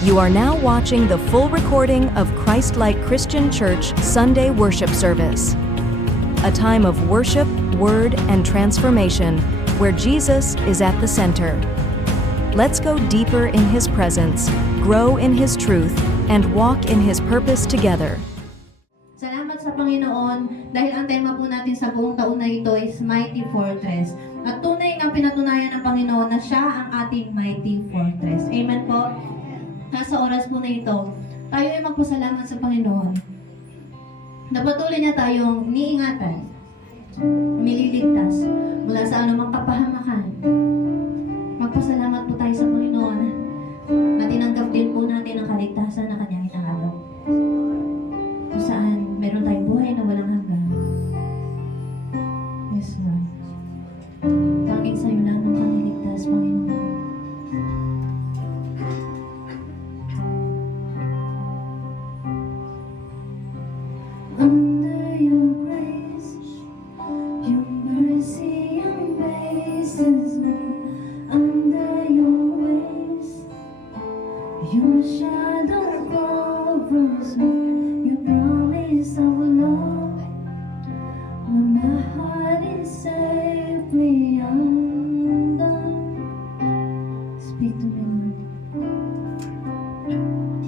You are now watching the full recording of Christ-like Christian Church Sunday worship service. A time of worship, word, and transformation where Jesus is at the center. Let's go deeper in His presence, grow in His truth, and walk in His purpose together. Salamat sa Panginoon dahil ang tema po natin sa buong taon na ito is Mighty Fortress. At tunay nga pinatunayan ng Panginoon na Siya ang ating Mighty Fortress. Amen po. Sa oras po na ito, tayo ay magpasalamat sa Panginoon na patuloy niya tayong iniingatan, nililigtas mula sa anumang kapahamakan. Magpasalamat po tayo sa Panginoon na tinanggap din po natin ang kaligtasan na Kanyang inaalok. Kung saan meron tayong buhay na walang hanggan. Yes, Lord. Tanging sa'yo lang ang paniligtas, Panginoon. Under your grace, your mercy embraces me. Under your ways, your shadow covers me. Your promise of love, when my heart is safely undone. Speak to me, Lord.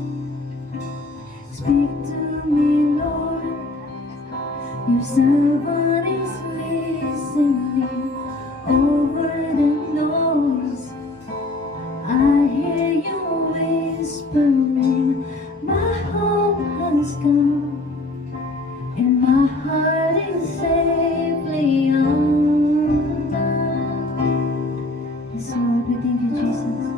Speak to me, Lord. Your servant is listening over the noise. I hear you whispering, my hope has come, and my heart is safely undone. Yes, Lord, we thank you, Jesus.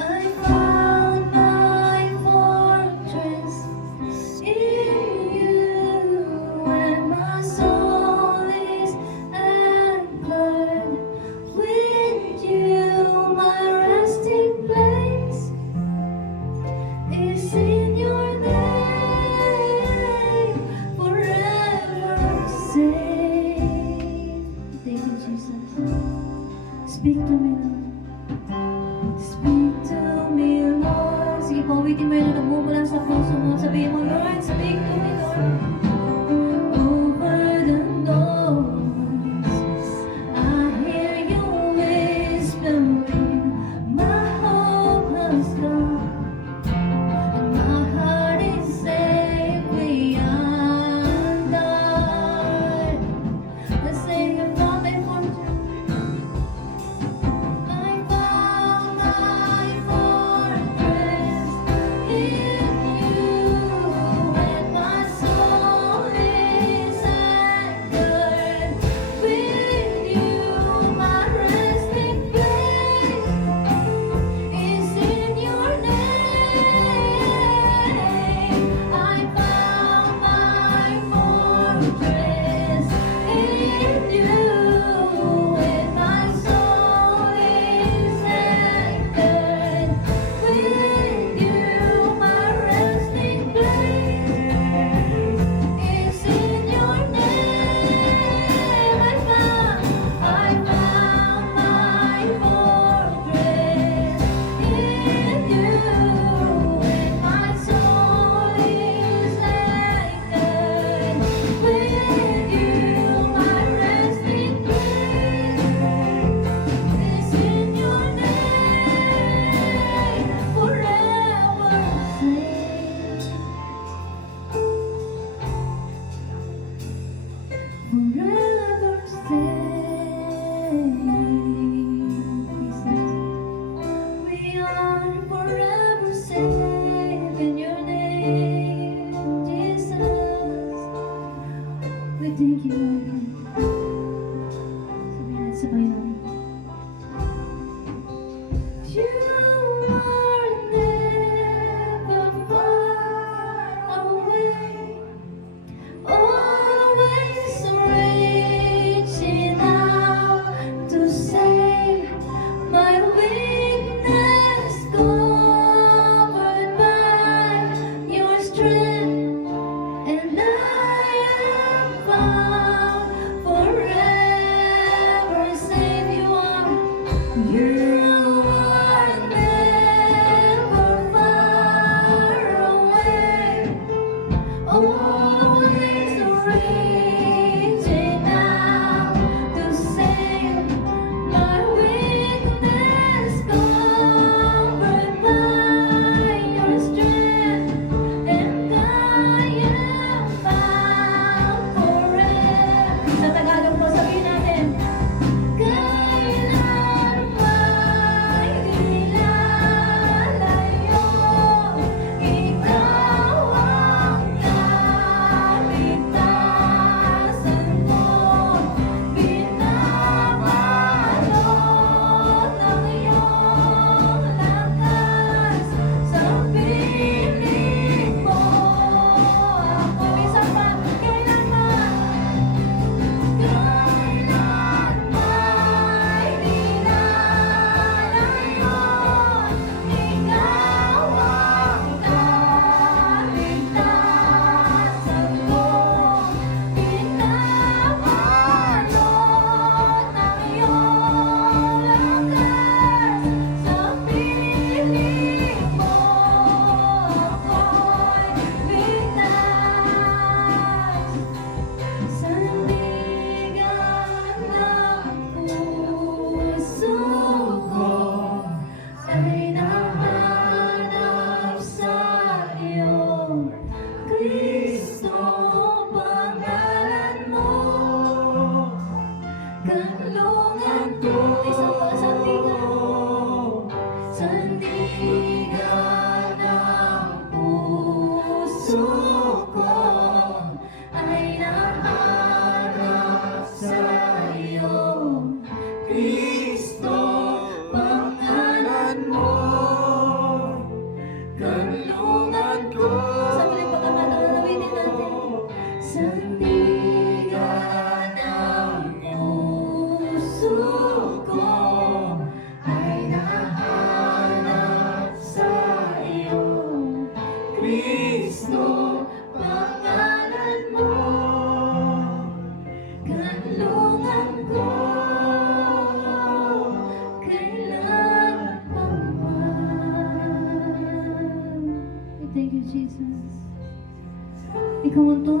I found my fortress in you, and my soul is anchored with you. My resting place is in your name, forever safe. Thank you, Jesus. Speak to me, Lord. Speak to me, Lord. Sige po, awitin mo yun na nagmumula sa puso mo. Sabihin mo, Lord, speak to me, Lord. Over the noise, I hear you whispering, my hope has come, and my heart is safely undone. Let's sing it from my fortress. I found my fortress in you, and my soul is anchored with you. My resting place is in your name. I found my fortress in you, and my soul is anchored with you. My resting place is in your name. I found my fortress in you, and my soul is anchored with you. My resting place is in your name, forever safe. Forever safe. We are forever safe in your name, Jesus. We thank you, Lord. Sabihin natin sa Panginoon. You are never far away, always reaching out to save my weakness, covered by your strength, and I am found forever safe. You are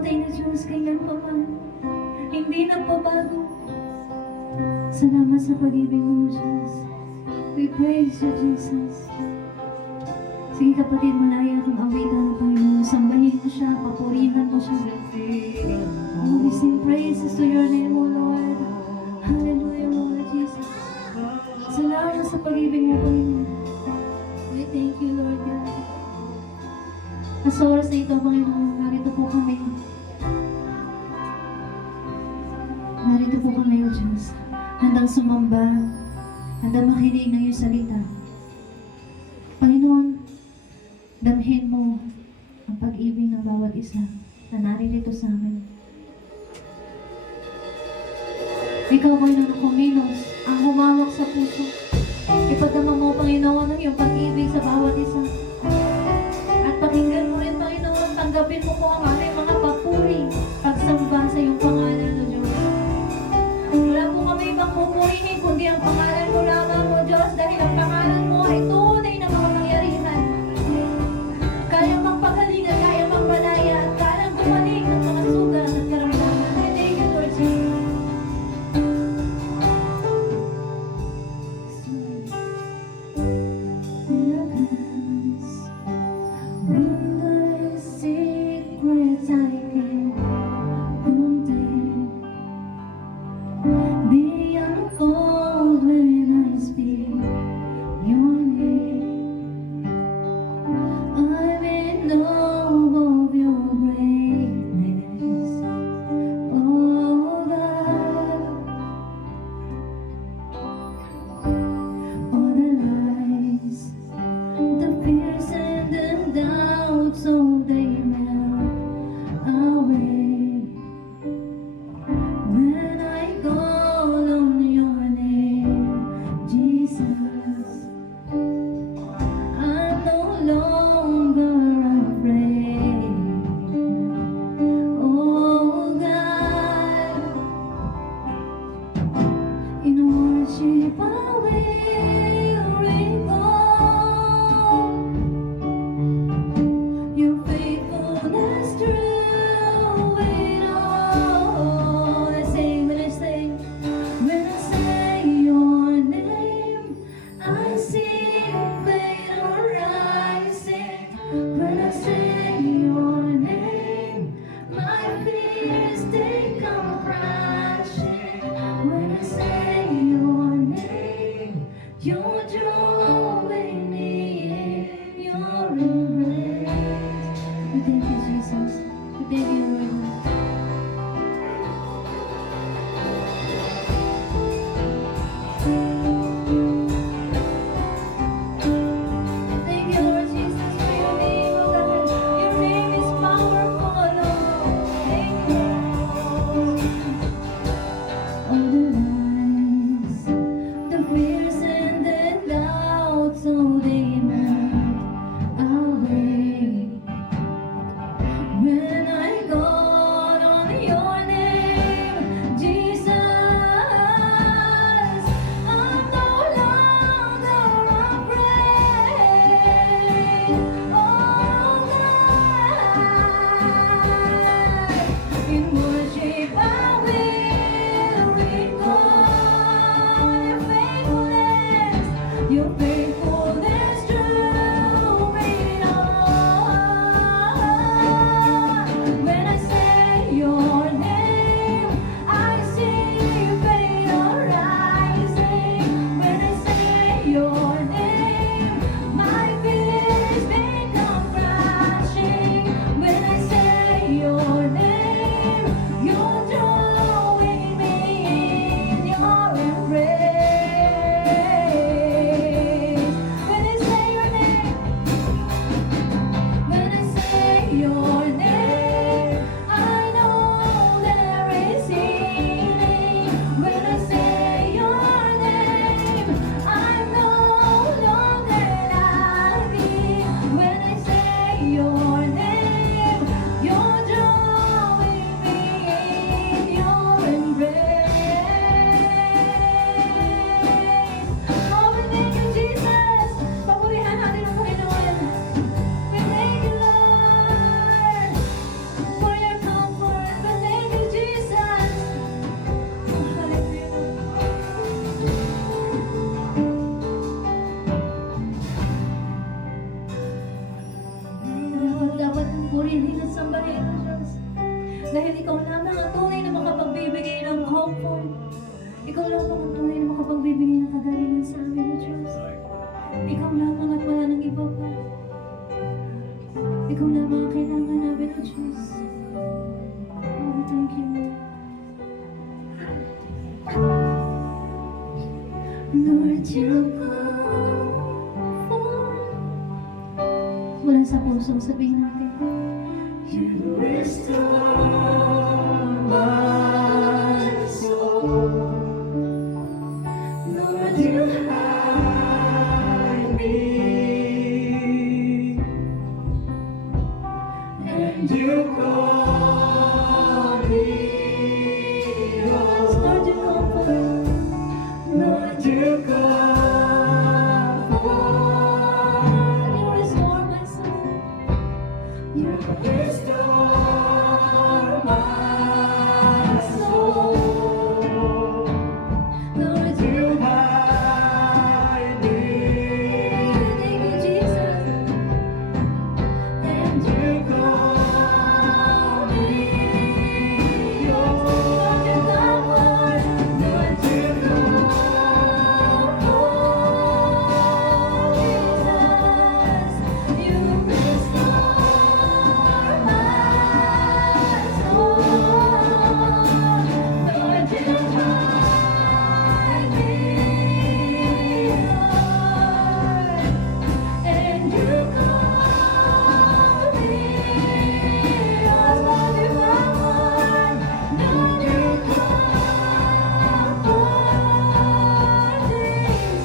namatay na Diyos kailan pa man. Hindi nagbabago. Salamat sa pag-ibig mo, Diyos. We praise you, Jesus. Sige kapatid, malaya kang awitan ng Panginoon. Sambahin mo siya, papurihan mo siya. Oh, we sing praises to your name, O Lord. Hallelujah, Lord Jesus. Salamat sa pag-ibig mo, Panginoon. We thank you, Lord God. Sa oras na ito, Panginoon, narito po kami. Narito po kami, O Diyos. Handang sumamba, handang makinig ng iyong salita. Panginoon, damhin mo ang pag-ibig ng bawat isa na naririto sa amin. Ikaw, Panginoon, kumilos ang humawak sa puso. Ipadama mo, Panginoon, ang iyong pag-ibig sa bawat isa. At pakinggan mo rin, Panginoon, tanggapin mo po ang aming mga papuri, pagsamba sa iyong pangalan, O Diyos. Wala po kami ibang pupurihin, kundi ang pangalan mo lamang, O Diyos, dahil ang pangalan mo ay tunay na makapangyarihan. Kaya magpagaling at kaya magbanaya at kaya gumaling ng mga sugat at karamdaman. We thank you, Lord Jesus. Wondrous secrets I can contain. They unfold when I speak your name. I'm in awe of your greatness, oh God. All the lies, the fears and the doubts, so they melt away when I call on your name, Jesus. I'm no longer afraid, oh God. In worship I will recall your faithfulness through it all. When I say your name, Ikaw lang po ang tunay na makapagbibigay ng kagalingan sa amin, O Diyos. Ikaw lamang at wala nang iba pa. Ikaw lamang ang kailangan namin, O Diyos. Oh, thank you. Lord, you mula sa puso, sabihin natin. You restore my soul. Lord, you hide me, and you call me yours. Lord, you comfort. Lord, you comfort. You restore my soul. You restore my soul. Lord, you hide me. Thank you, Jesus. And you call me yours. Lord, you comfort. Lord, you comfort. Jesus, you restore my soul. Lord, you hide me, Lord, and you call me yours. Lord, you comfort. Lord, you comfort. Jesus,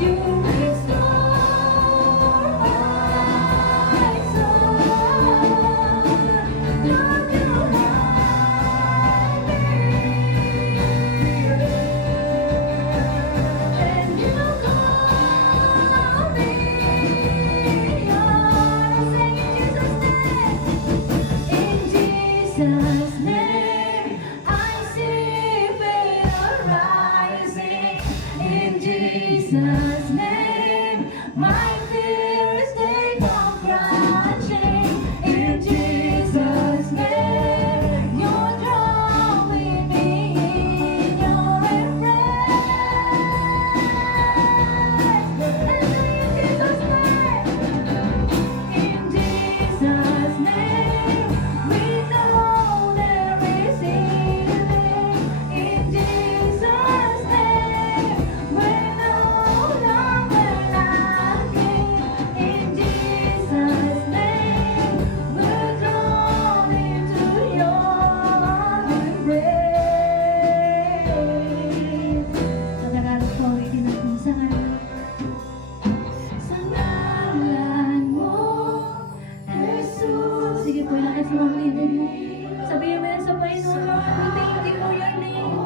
you restore my soul. Lord, you hide me, and you call me yours. Sing in Jesus' name, I see fear rising. In Jesus' name, my fears they come crashing. In Jesus' name, you're drawing me in your embrace. In Jesus' name, we know there is healing. In Jesus' name, we're no longer lacking. In Jesus' name, we're drawn into your embrace. Sa Tagalog po, ulitin natin sa ngalan. Sa ngalan mo, Jesus. Sige po, ilakay sa mga libig mo. Sabihin mo yan sa Panginoon, Lord, we thank you for your name.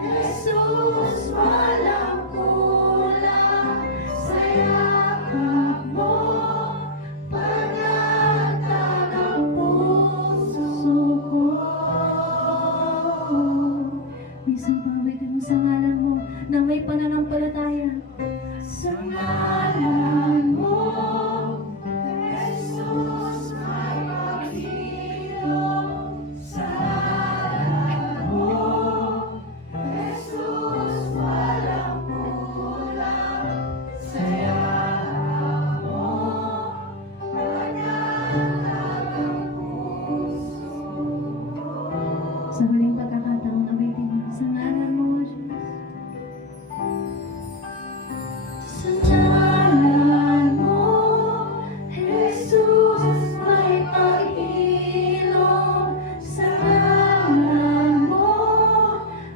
Jesus, walang kulang sa yakap mo. Panatag ang puso ko. Minsan pa, ulitin mo sa ngalan mo na may pananampalataya. Sa ngalan mo, Jesus, may pag-ilong. Sa ngalan mo, Jesus, walang kulang. Sa yakap mo, panatag ang puso ko. Sa huling pagkakataon, awitin mo. Sa ngalan mo, Jesus. Sa ngalan mo, Jesus, may pag-ilong. Sa ngalan mo,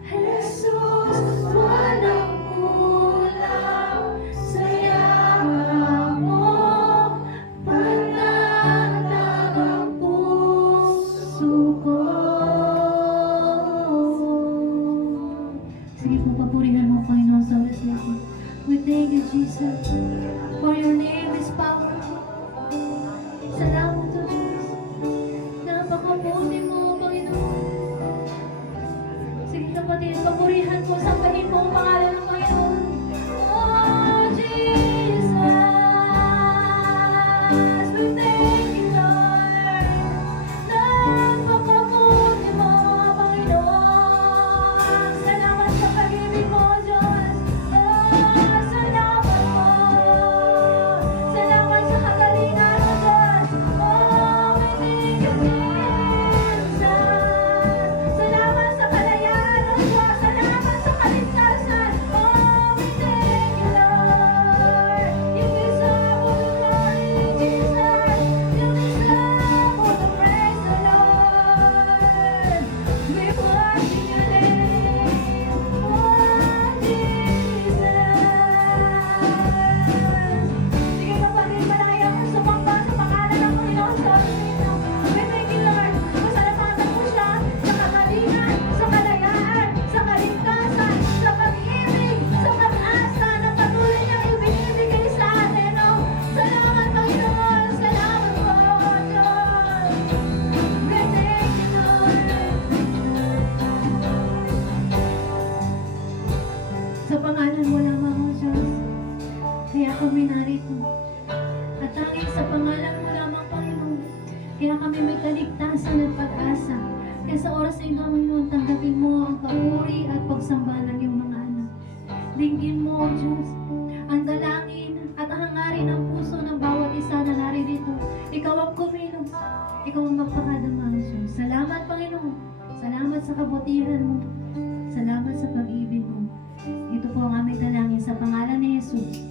Jesus, walang kulang. Sa yakap mo, panatag ang puso ko. Sige po, papurihan mo, Panginoon, sa oras na ito. We thank you, Jesus, for your name is powerful. Salamat, O Diyos. Napakabuti mo, Panginoon. Sige kapatid, papurihan mo, sambahin mo ang pangalan ng Panginoon. Oh, Jesus, we thank you, Lord. Napakabuti mo, Panginoon. kapangyarihan mo lamang, O Diyos. Kaya kami narito. At tanging sa pangalan mo lamang, Panginoon. Kaya kami may kaligtasan at pag-asa. Kaya sa oras na ito, Panginoon, tanggapin mo ang kauri at pagsamba ng iyong mga anak. Dinggin mo, O Diyos, ang dalangin at ang hangarin ng puso ng bawat isa na narito. Ikaw ang kumilos. Ikaw ang magpakadama, O Diyos. Salamat, Panginoon. Salamat sa kabutihan mo. Salamat sa pag-ibig mo. Ito po ang aming dalangin sa pangalan ni Jesus.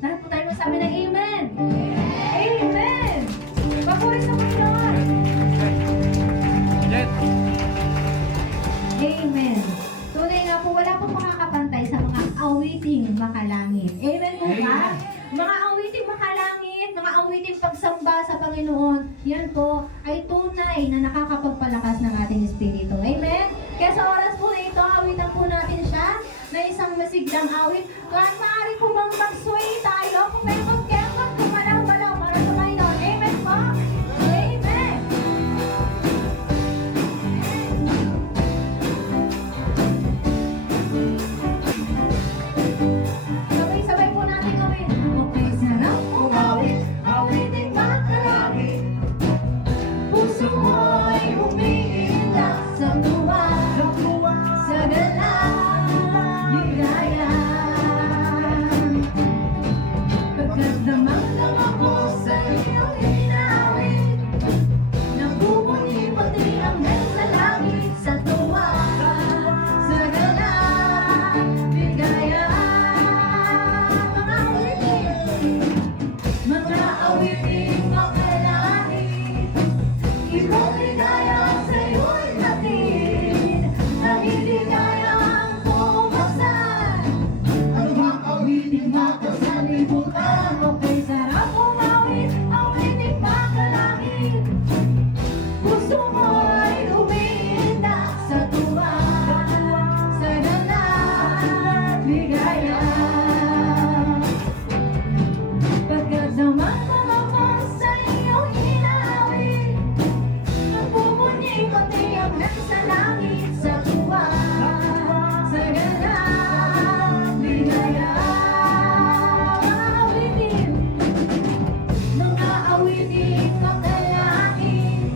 Lahat po tayo magsabi ng Amen! Amen! Papuri sa Panginoon! Amen! Tunay nga po, wala po makakapantay sa mga awiting makalangit. Amen po ba? Mga awiting makalangit, mga awiting pagsamba sa Panginoon, yan po ay tunay na nakakapagpalakas ng ating espiritu. Amen? Kaya sa oras po na ito, awitan po natin siya na isang masiglang awit. Kaya maaari po bang mag-sway tayo kung may mag-kemot, kumalaw-balaw para sa Panginoon. Amen po? Amen! Sabay-sabay po natin gawin. Okay, sarap umawit, awiting makalangit. Puso mo'y umiiyak sa tuwa, sa galang, ligaya. Pagkat damang-damang mo sa iyong inawit, nabubunyi pati ang hel sa langit, sa tuwa, sa galang, ligaya. Mga awiting makalangit, ibang ligaya sa'yo'y hatid, na hindi kayang tumasan. Ano bang awiting makasalibutan? Okay, sarap umawit, awiting makalangit. Puso mo'y umiiyak sa tuwa, sa galang, ligaya. Pagkat damang-damang mo sa iyong inawit, nabubunyi pati ang hel sa langit, sa tuwa, sa galang, ligaya. Mga awiting makalangit,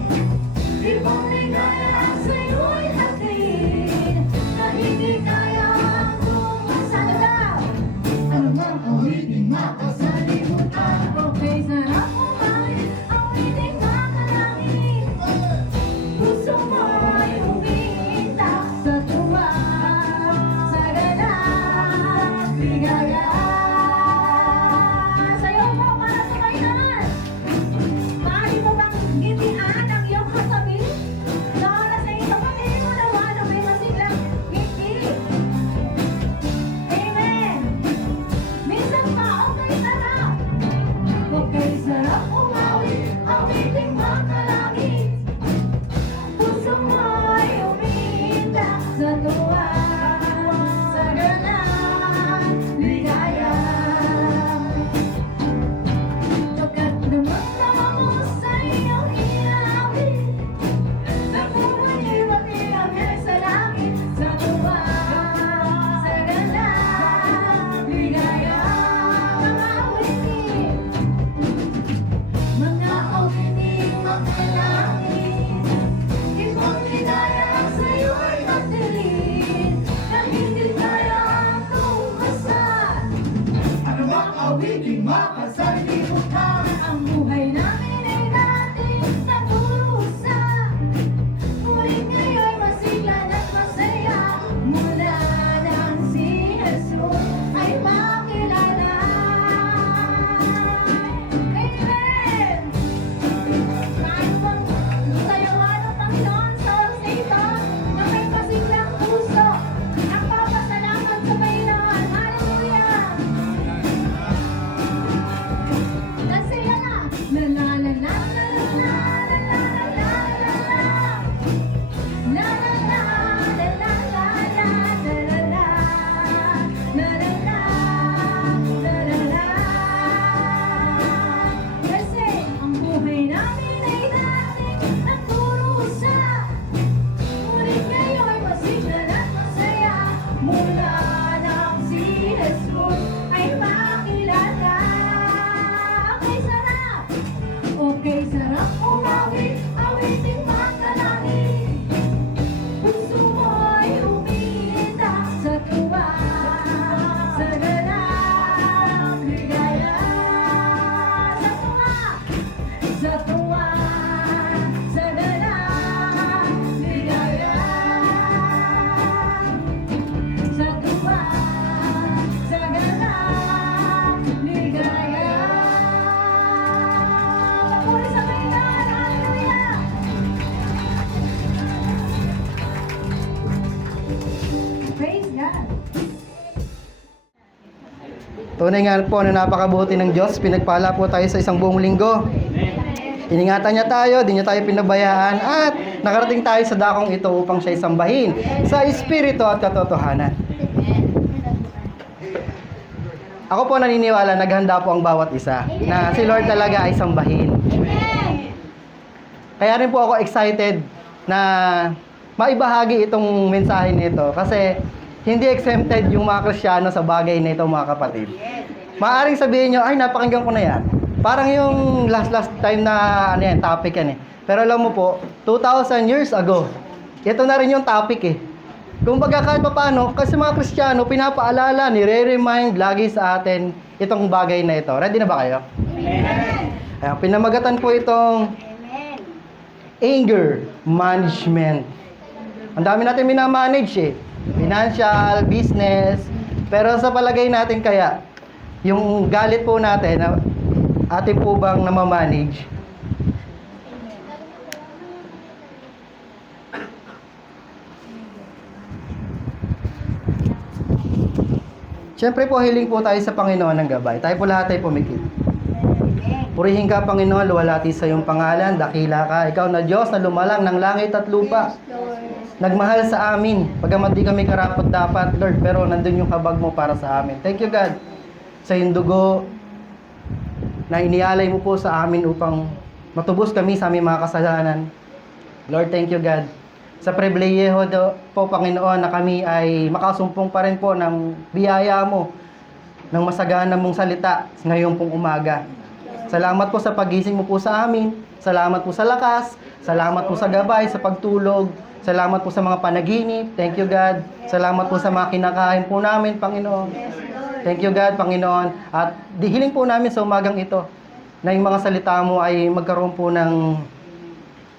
ibang ligaya sa'yo'y hatid, na hindi kayang tumasan. Ano bang awiting makasalibutan? Okay, sarap umawit, awiting makalangit. Puso mo'y umiiyak sa tuwa, sa galang, ligaya. Sayo po para sa Panginoon. Maaari mo bang ngitian ang iyong katabi? Sa oras na ito, pagkain mo naman ang may masiglang ngiti. Amen! Minsan pa, okay, sarap. Okay, sarap umawit, awiting makalangit. Puso mo'y umiiyak sa tuwa, sa galang, ligaya. Pagkat damang-damang mo sa iyong inawit, nabubunyi pati ang hel sa langit, sa tuwa, sa galang, ligaya. Mga awiting makalangit, ibang ligaya sa'yo'y hatid, na hindi kayang tumasan. Ano bang awiting makasalibutan? Ang buhay namin ay dating nagdurusa, ngunit ngayon masiglan at masaya, mula nang si Jesus ay makilala. Amen! Kahit bang sayawan ng Panginoon sa oras na ito, na may masiglang puso, nagpapasalamat sa Panginoon. Hallelujah! Tunay nga po na napakabuti ng Diyos. Pinagpala po tayo sa isang buong linggo. Iningatan niya tayo, di niya tayo pinabayaan, at nakarating tayo sa dakong ito upang siya isambahin sa espiritu at katotohanan. Ako po naniniwala, naghanda po ang bawat isa na si Lord talaga ay sambahin. Kaya rin po ako excited na maibahagi itong mensahe nito kasi hindi exempted yung mga Kristiyano sa bagay na ito, mga kapatid. Maaring sabihin nyo, ay napakinggan ko na yan. Parang yung last time na topic yan eh. Pero alam mo po, 2,000 years ago, ito na rin yung topic eh. Kung baga kahit paano, kasi mga Kristiyano, pinapaalala, nire-remind lagi sa atin itong bagay na ito. Ready na ba kayo? Ayan, pinamagatan po itong anger management. Ang dami natin minamanage eh. Financial, business. Pero sa palagay natin kaya, yung galit po natin, atin po bang namamanage? Siyempre po, hiling po tayo sa Panginoon ng gabay. Tayo po lahat ay pumikit. Purihin ka, Panginoon, luwalhati sa iyong pangalan, dakila ka. Ikaw na Diyos na lumalang ng langit at lupa. Nagmahal sa amin. Pagamat di kami karapat dapat, Lord, pero nandun yung habag mo para sa amin. Thank you, God, sa iyong dugo na inialay mo po sa amin upang matubos kami sa aming mga kasalanan. Lord, thank you, God, sa pribilehiyo po, Panginoon, na kami ay makasumpong pa rin po ng biyaya mo, ng masagana mong salita ngayon pong umaga. Salamat po sa pagising mo po sa amin. Salamat po sa lakas. Salamat po sa gabay, sa pagtulog. Salamat po sa mga panaginip. Thank you, God. Salamat po sa mga kinakain po namin, Panginoon. Thank you, God, Panginoon. At dihiling po namin sa umagang ito na yung mga salita mo ay magkaroon po ng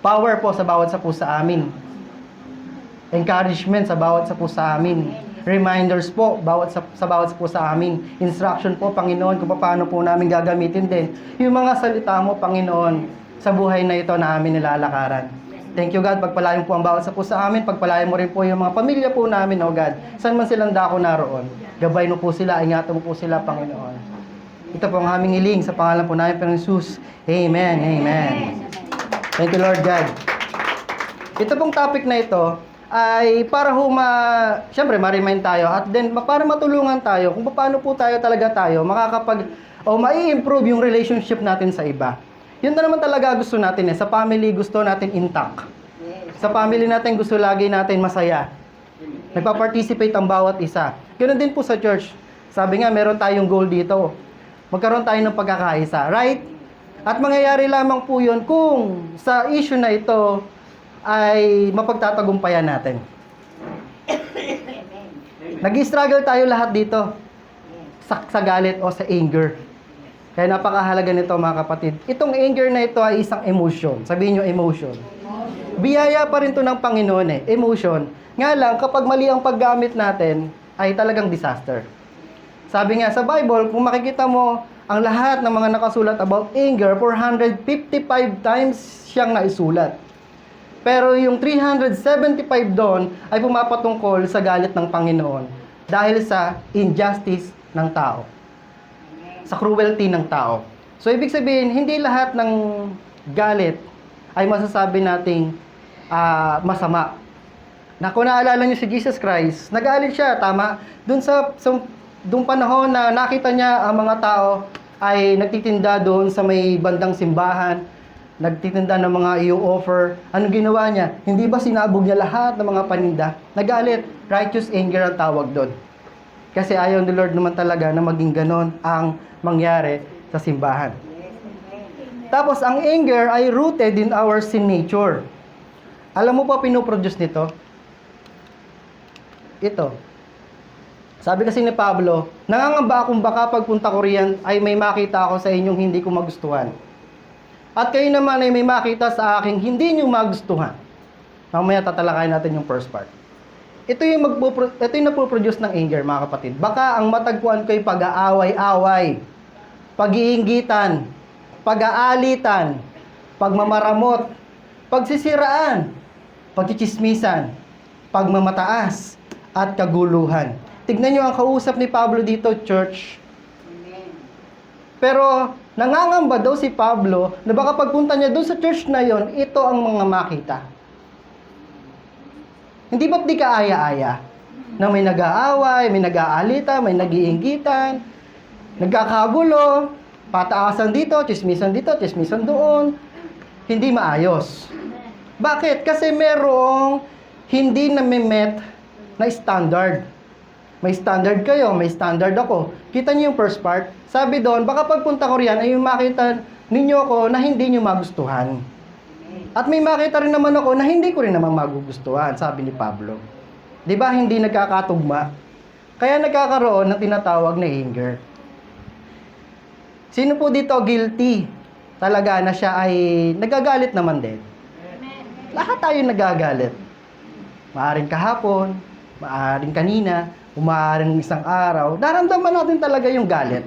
power po sa bawat sa po sa amin. Encouragement sa bawat sa po sa amin. Reminders po sa bawat sa po sa amin. Instruction po, Panginoon, kung paano po namin gagamitin din yung mga salita mo, Panginoon, sa buhay na ito na amin nilalakaran. Thank you, God. Pagpalain po ang bawat sa po sa amin. Pagpalain mo rin po yung mga pamilya po namin, oh God. Saan man silang dako naroon. Gabay mo po sila, ingatan mo po sila, Panginoon. Ito po ang aming hiling sa pangalan po namin, Panginoon Jesus. Amen, amen. Thank you, Lord God. Ito pong topic na ito ay para siyempre ma-remind tayo at then para matulungan tayo kung paano po tayo mai-improve yung relationship natin sa iba. Yun na naman talaga gusto natin eh. Sa family, gusto natin intact. Sa family natin, gusto lagi natin masaya. Nagpa-participate ang bawat isa. Ganoon din po sa church. Sabi nga, meron tayong goal dito. Magkaroon tayo ng pagkakaisa. Right? At mangyayari lamang po yun kung sa issue na ito ay mapagtatagumpayan natin. Nag-struggle tayo lahat dito sa galit o sa anger. Kaya napakahalaga nito, mga kapatid. Itong anger na ito ay isang emotion. Sabihin nyo, emotion. Biyaya pa rin to ng Panginoon eh. Emotion. Nga lang, kapag mali ang paggamit natin, ay talagang disaster. Sabi nga sa Bible, kung makikita mo ang lahat ng mga nakasulat about anger, 455 times siyang naisulat. Pero yung 375 doon ay pumapatungkol sa galit ng Panginoon dahil sa injustice ng tao. Sa cruelty ng tao. So, ibig sabihin, hindi lahat ng galit ay masasabi nating masama. Na kung naalala niyo si Jesus Christ, nagalit siya, tama? Doon panahon na nakita niya ang mga tao ay nagtitinda doon sa may bandang simbahan, nagtitinda ng mga i-offer. Anong ginawa niya? Hindi ba sinabog niya lahat ng mga paninda? Nagalit. Righteous anger ang tawag doon. Kasi ayaw ni Lord naman talaga na maging ganon ang mangyari sa simbahan. Tapos, ang anger ay rooted in our sin nature. Alam mo pa pinoproduce nito? Ito. Sabi kasi ni Pablo, nangangamba akong baka pagpunta ko riyan ay may makita ako sa inyong hindi ko magustuhan. At kayo naman ay may makita sa aking hindi nyo magustuhan. Mamaya tatalakayin natin yung first part. Ito yung napoproduce ng anger, mga kapatid. Baka ang matagpuan ko ay pag-aaway-away, pag-iinggitan, pag-aalitan, pagmamaramot, pagsisiraan, pagchichismisan, pagmamataas, at kaguluhan. Tignan nyo ang kausap ni Pablo dito, church. Pero nangangamba daw si Pablo na baka pagpunta niya doon sa church na yon, ito ang mga makita. Hindi ba't di kaaya-aya? Na may nag-aaway, may nag-aalita, may nag-iinggitan, nagkakagulo, pataasan dito, chismisan doon. Hindi maayos. Bakit? Kasi merong hindi na-met na standard. May standard kayo, may standard ako. Kita niyo yung first part? Sabi doon, baka pagpunta ko riyan ay yung makita ninyo ko na hindi niyo magustuhan. At may makita rin naman ako na hindi ko rin naman magugustuhan, sabi ni Pablo. 'Di ba hindi nagkakatugma? Kaya nagkakaroon ng tinatawag na anger. Sino po dito guilty talaga na siya ay nagagalit naman din? Lahat tayo nagagalit. Maaring kahapon, maaring kanina, umaaring isang araw, naramdaman natin talaga yung galit.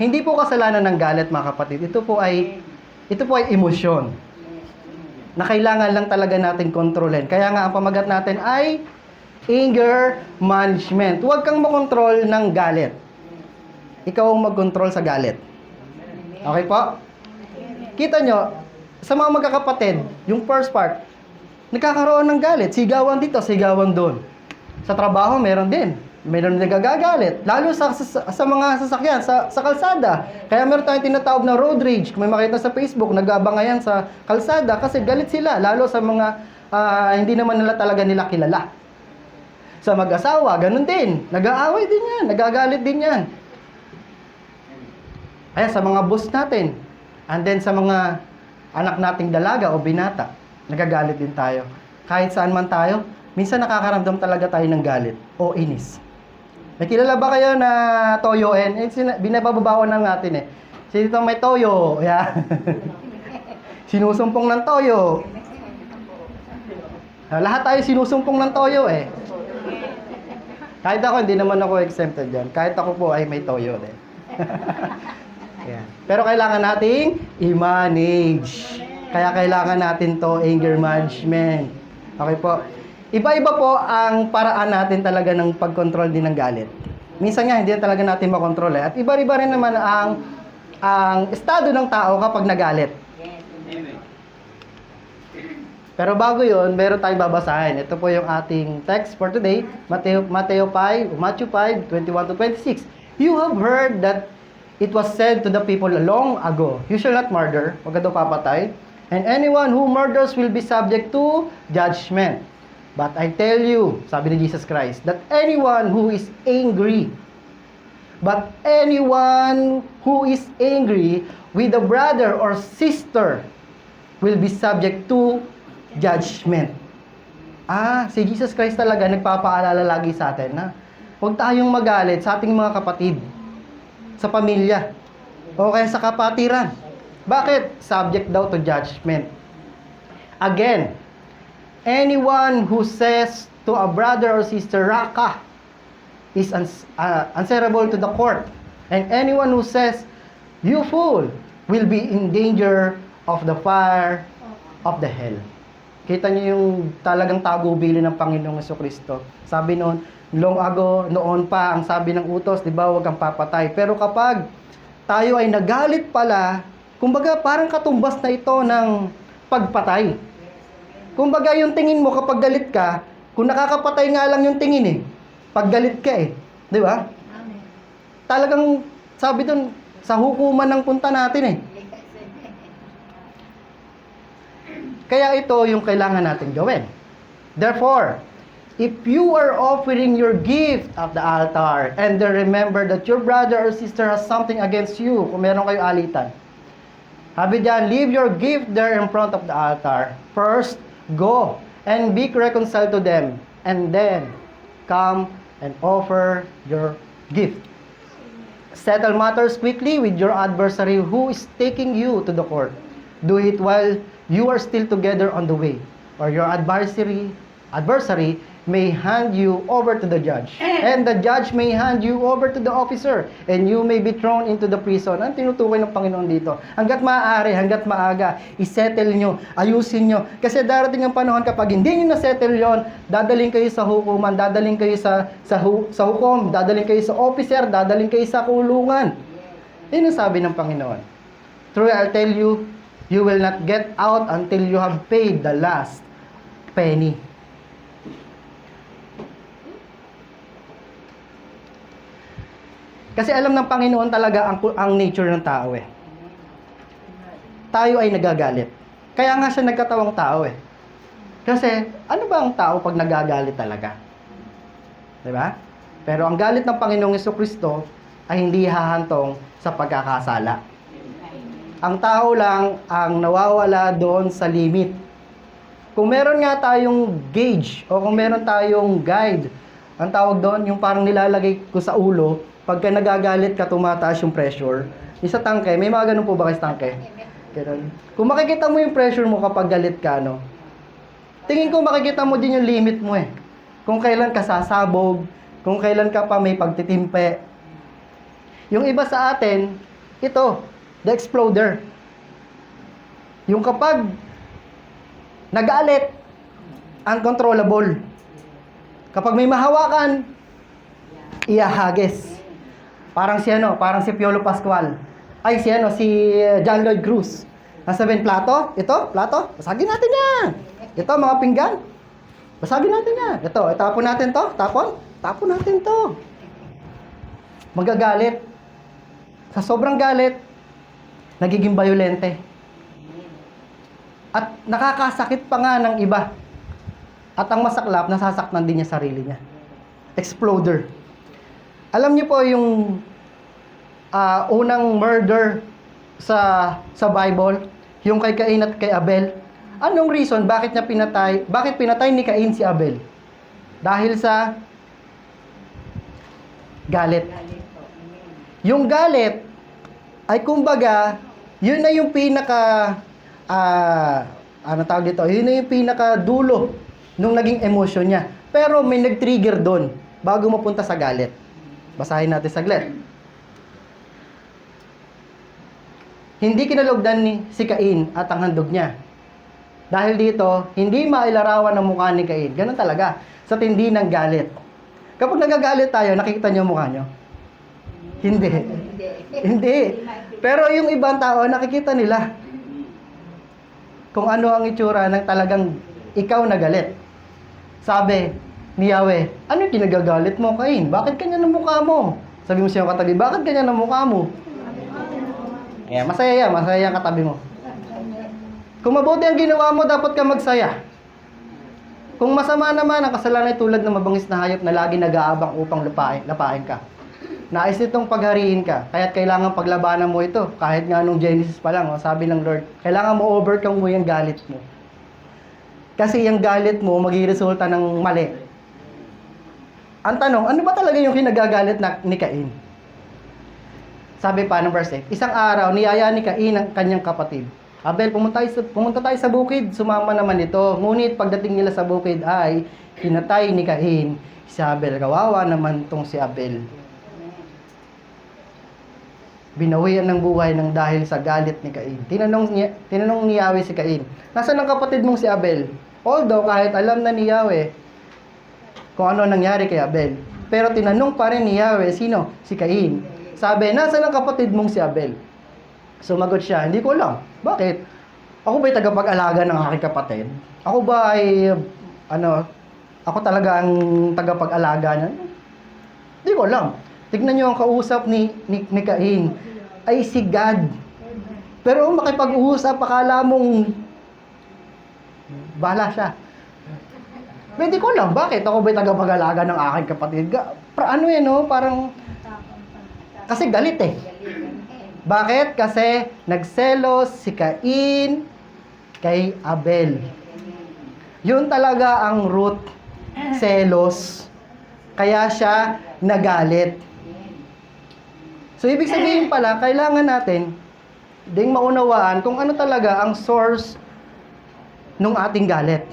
Hindi po kasalanan ng galit, mga kapatid. Ito po ay emosyon na kailangan lang talaga natin kontrolin. Kaya nga ang pamagat natin ay anger management. Huwag kang makontrol ng galit. Ikaw ang magkontrol sa galit. Okay po? Kita nyo, sa mga magkakapatid, yung first part, nagkakaroon ng galit. Sigawan dito, sigawan doon. Sa trabaho, meron din. Meron nagagagalit. Lalo sa mga sasakyan, sa kalsada. Kaya meron tayong tinatawag na road rage. Kung may makita sa Facebook, nag-aabangayan sa kalsada kasi galit sila. Lalo sa mga hindi naman nila talaga nila kilala. Sa mag-asawa, ganun din. Nag-aaway din yan. Nagagalit din yan. Ayan, sa mga boss natin. And then sa mga anak nating dalaga o binata, nagagalit din tayo. Kahit saan man tayo, minsan nakakaramdam talaga tayo ng galit o inis. May kilala ba kayo na toyoin? Binababawan lang natin eh. Sino may toyo? Yeah. Sinusumpong ng toyo. Lahat tayo sinusumpong ng toyo eh. Kahit ako, hindi naman ako exempted dyan. Kahit ako po ay may toyo din. Yeah. Pero kailangan nating i-manage. Kaya kailangan natin to anger management. Okay po. Iba-iba po ang paraan natin talaga ng pag-control din ng galit. Minsan nga, hindi talaga natin makontrol eh. At iba-iba rin naman ang estado ng tao kapag nagalit. Pero bago yun, meron tayong babasahin. Ito po yung ating text for today. Matthew 5, 21-26. You have heard that it was said to the people long ago, you shall not murder, huwag ka daw papatay, and anyone who murders will be subject to judgment. But I tell you, sabi ni Jesus Christ, that anyone who is angry with a brother or sister will be subject to judgment. Si Jesus Christ talaga nagpapaalala lagi sa atin na huwag tayong magalit sa ating mga kapatid, sa pamilya, o kaya sa kapatiran. Bakit? Subject daw to judgment. Again, anyone who says to a brother or sister, Raka, is answerable to the court. And anyone who says, you fool, will be in danger of the fire of the hell. Kita niyo yung talagang tagubilin ng Panginoong Jesucristo. Sabi noon, long ago, noon pa, ang sabi ng utos, di ba, huwag kang papatay. Pero kapag tayo ay nagalit pala, kumbaga parang katumbas na ito ng pagpatay. Kumbaga yung tingin mo kapag galit ka, kung nakakapatay nga lang yung tingin eh, pag galit ka eh. Di ba? Talagang sabi doon, sa hukuman ng punta natin eh. Kaya ito yung kailangan natin gawin. Therefore, if you are offering your gift at the altar and then remember that your brother or sister has something against you, kung meron kayo alitan, sabi dyan, leave your gift there in front of the altar. First, go and be reconciled to them, and then come and offer your gift. Settle matters quickly with your adversary who is taking you to the court. Do it while you are still together on the way, or your adversary may hand you over to the judge, and the judge may hand you over to the officer, and you may be thrown into the prison. Ang tinutukoy ng Panginoon dito, hanggat maaari, hanggat maaga, isettle nyo, ayusin nyo. Kasi darating ang panahon kapag hindi nyo na-settle yon, dadaling kayo sa hukuman, dadaling kayo sa hukom, dadaling kayo sa officer, dadaling kayo sa kulungan. Yun ang sabi ng Panginoon. Truly, I'll tell you, you will not get out until you have paid the last penny. Kasi alam ng Panginoon talaga ang nature ng tao eh. Tayo ay nagagalit. Kaya nga siya nagkatawang tao eh. Kasi, ano ba ang tao pag nagagalit talaga? Diba? Pero ang galit ng Panginoong Jesucristo ay hindi hahantong sa pagkakasala. Ang tao lang ang nawawala doon sa limit. Kung meron nga tayong gauge o kung meron tayong guide, ang tawag doon, yung parang nilalagay ko sa ulo, pagka nagagalit ka, tumataas yung pressure. Yung sa tangke, may mga ganun po ba kayo sa tangke? Ganun. Kung makikita mo yung pressure mo kapag galit ka, no? Tingin ko makikita mo din yung limit mo eh. Kung kailan ka sasabog, kung kailan ka pa may pagtitimpe. Yung iba sa atin, ito, the exploder. Yung kapag nagalit, uncontrollable. Kapag may mahawakan, iahagis. Parang si Piolo Pascual. Ay, si John Lloyd Cruz. Nasabihin, plato, basagin natin yan. Ito, mga pinggan, basagin natin yan. Ito, itapon natin to, tapon natin to. Magagalit. Sa sobrang galit, nagiging violente. At nakakasakit pa nga ng iba. At ang masaklap, nasasaktan din niya sarili niya. Exploder. Alam niyo po yung unang murder sa Bible, yung kay Cain at kay Abel. Anong reason bakit pinatay ni Cain si Abel? Dahil sa galit. Yung galit ay kumbaga, yun na yung yun na yung pinakadulo nung naging emosyon niya. Pero may nag-trigger doon bago mapunta sa galit. Basahin natin saglit. Hindi kinalugdan ni si Cain at ang handog niya. Dahil dito, hindi mailarawan ang mukha ni Cain. Ganun talaga. Sa tindi ng galit. Kapag nagagalit tayo, nakikita niyo ang mukha niyo? Hindi. Hindi. Pero yung ibang tao, nakikita nila kung ano ang itsura ng talagang ikaw na galit. Sabi ni Yahweh, ano yung kinagagalit mo, Cain? Bakit ganyan ang mukha mo? Sabi mo siya katabi, bakit ganyan ang mukha mo? Yeah, masaya yung katabi mo. Kung mabuti ang ginawa mo, dapat ka magsaya. Kung masama naman, ang kasalanan ay tulad ng mabangis na hayop na lagi nag-aabang upang lapain ka. Nais itong paghariin ka, kaya't kailangan paglabanan mo ito. Kahit nga nung Genesis pa lang, sabi ng Lord, kailangan mo overcome mo yung galit mo. Kasi yung galit mo, maghiresulta ng mali. Ang tanong, ano ba talaga yung kinagagalit ni Cain? Sabi pa ng verse 8, isang araw, niyaya ni Cain ang kanyang kapatid. Abel, pumunta tayo sa bukid, sumama naman ito. Ngunit pagdating nila sa bukid ay pinatay ni Cain si Abel. Kawawa naman tong si Abel. Binawian ng buhay ng dahil sa galit ni Cain. Tinanong ni Yahweh si Cain, nasaan ang kapatid mong si Abel? Although kahit alam na ni Yahweh kung ano nangyari kay Abel, pero tinanong pa rin ni Yahweh, sino? Si Cain. Sabi, nasaan ang kapatid mong si Abel? Sumagot siya, hindi ko alam. Bakit? Ako ba'y tagapag-alaga ng aking kapatid? Ako ba ay, ako talaga ang tagapag-alaga niya? Hindi ko alam. Tignan niyo ang kausap ni Cain ay si God. Pero makipag-uusap, akala mong bahala siya. Hindi ko alam. Bakit? Ako ba'y tagapag-alaga ng aking kapatid? Parang, kasi galit eh. Bakit? Kasi nagselos si Cain kay Abel. Yun talaga ang root, selos. Kaya siya nagalit. So, ibig sabihin pala, kailangan natin ding maunawaan kung ano talaga ang source ng ating galit.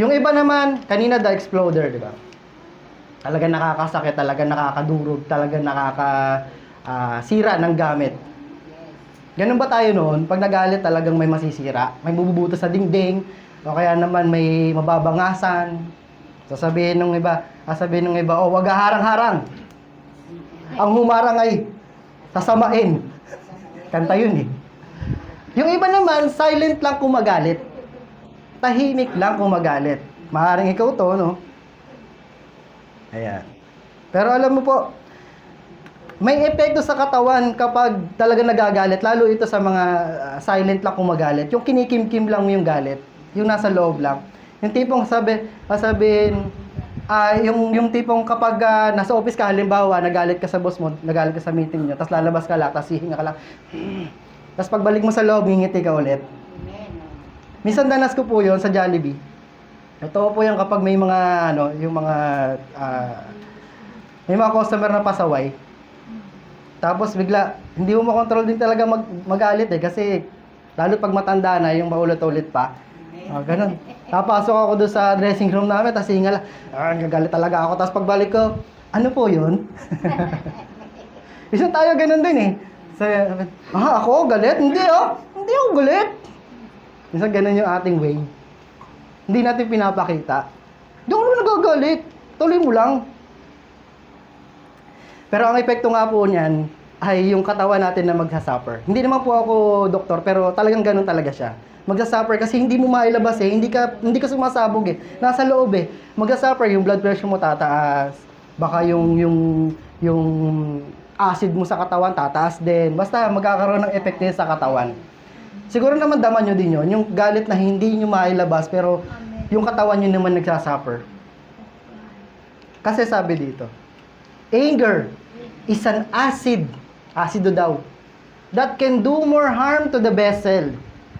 Yung iba naman, kanina the exploder, di ba? Talaga nakakasakit, talaga nakakadurog, talaga sira ng gamit. Ganun ba tayo noon? Pag nagalit talagang may masisira, may bububuto sa dingding, o kaya naman may mababangasan. Sasabihin ng iba, oh, wag harang-harang. Ang humarang ay sasamain. Kanta yun eh. Yung iba naman, silent lang kung magalit. Tahimik lang kung magalit. Maaaring ikaw to, no? Ayan. Pero alam mo po, may epekto sa katawan kapag talaga nagagalit. Lalo ito sa mga silent lang kung magalit. Yung kinikimkim lang mo yung galit. Yung nasa loob lang. Yung tipong sabihin, yung tipong kapag nasa office ka, halimbawa, nagalit ka sa boss mo, nagalit ka sa meeting nyo, tapos lalabas ka lang, tapos hihinga ka lang. Tapos pagbalik mo sa loob, ngingiti ka ulit. Minsan danas ko po yun sa Jollibee. Ito po yung kapag may mga, may mga customer na pasaway. Tapos bigla, hindi mo makontrol din talaga magalit eh, kasi lalo pag matanda na, yung maulit-ulit pa. Ganun. Napasok ako doon sa dressing room namin, tapos hinga lang, nagagalit talaga ako. Tapos pagbalik ko, ano po yun? Isa tayo ganun din eh. So, ako galit? Hindi hindi ako galit. Isa ganun yung ating way. Hindi natin pinapakita. Hindi ako nagagalit. Tuloy mo lang. Pero ang epekto nga po niyan ay yung katawan natin na magsasuffer. Hindi naman po ako doktor, pero talagang ganun talaga siya. Magsasuffer kasi hindi mo mailabas eh, hindi ka sumasabog eh. Nasa loob eh. Magsasuffer, yung blood pressure mo tataas. Baka yung acid mo sa katawan tataas din. Basta magkakaroon ng epekto sa katawan. Siguro naman daman nyo din yun, yung galit na hindi nyo mailabas pero yung katawan nyo naman nagsasuffer. Kasi sabi dito, anger is an acido daw, that can do more harm to the vessel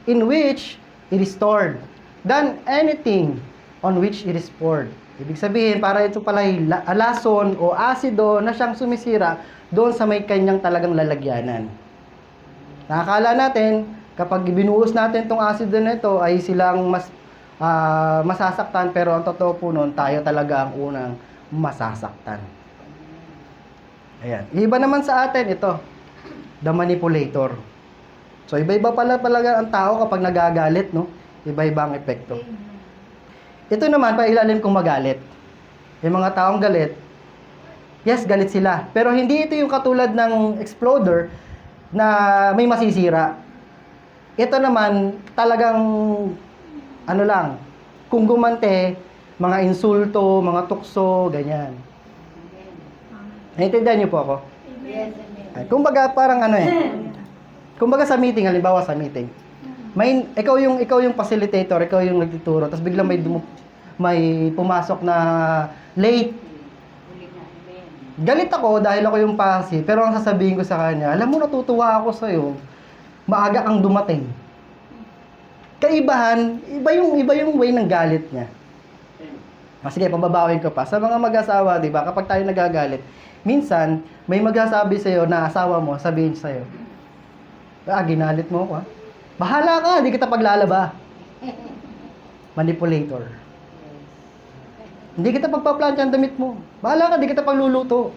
in which it is stored than anything on which it is poured. Ibig sabihin, para ito pala ay lason o asido na siyang sumisira doon sa may kanyang talagang lalagyanan. Nakakala natin, kapag binuhos natin itong asido na ito, ay silang masasaktan, pero ang totoo po nun, tayo talaga ang unang masasaktan. Ayan. Iba naman sa atin, ito, the manipulator. So, iba-iba pala ang tao kapag nagagalit, no? Iba-iba ang epekto. Ito naman, pailalim kung magalit. Yung mga taong galit, yes, galit sila. Pero hindi ito yung katulad ng exploder na may masisira. Ito naman, talagang, kung gumante, mga insulto, mga tukso, ganyan. Naintindihan niyo po ako? Kumbaga, parang kumbaga sa meeting, halimbawa sa meeting, ikaw yung facilitator, ikaw yung nagtuturo, tapos biglang may pumasok na late. Galit ako dahil ako yung pasi, pero ang sasabihin ko sa kanya, alam mo, natutuwa ako sa'yo, maaga kang dumating. Kaibahan, iba yung way ng galit niya. Sige, pababawin ko pa. Sa mga mag-asawa, di ba, kapag tayo nagagalit, minsan, may magsasabi sa'yo na asawa mo, sabihin sa'yo, ginalit mo ako, ha? Bahala ka, di kita paglalaba. Manipulator. Hindi kita pagpaplantya ang damit mo. Bahala ka, di kita pagluluto.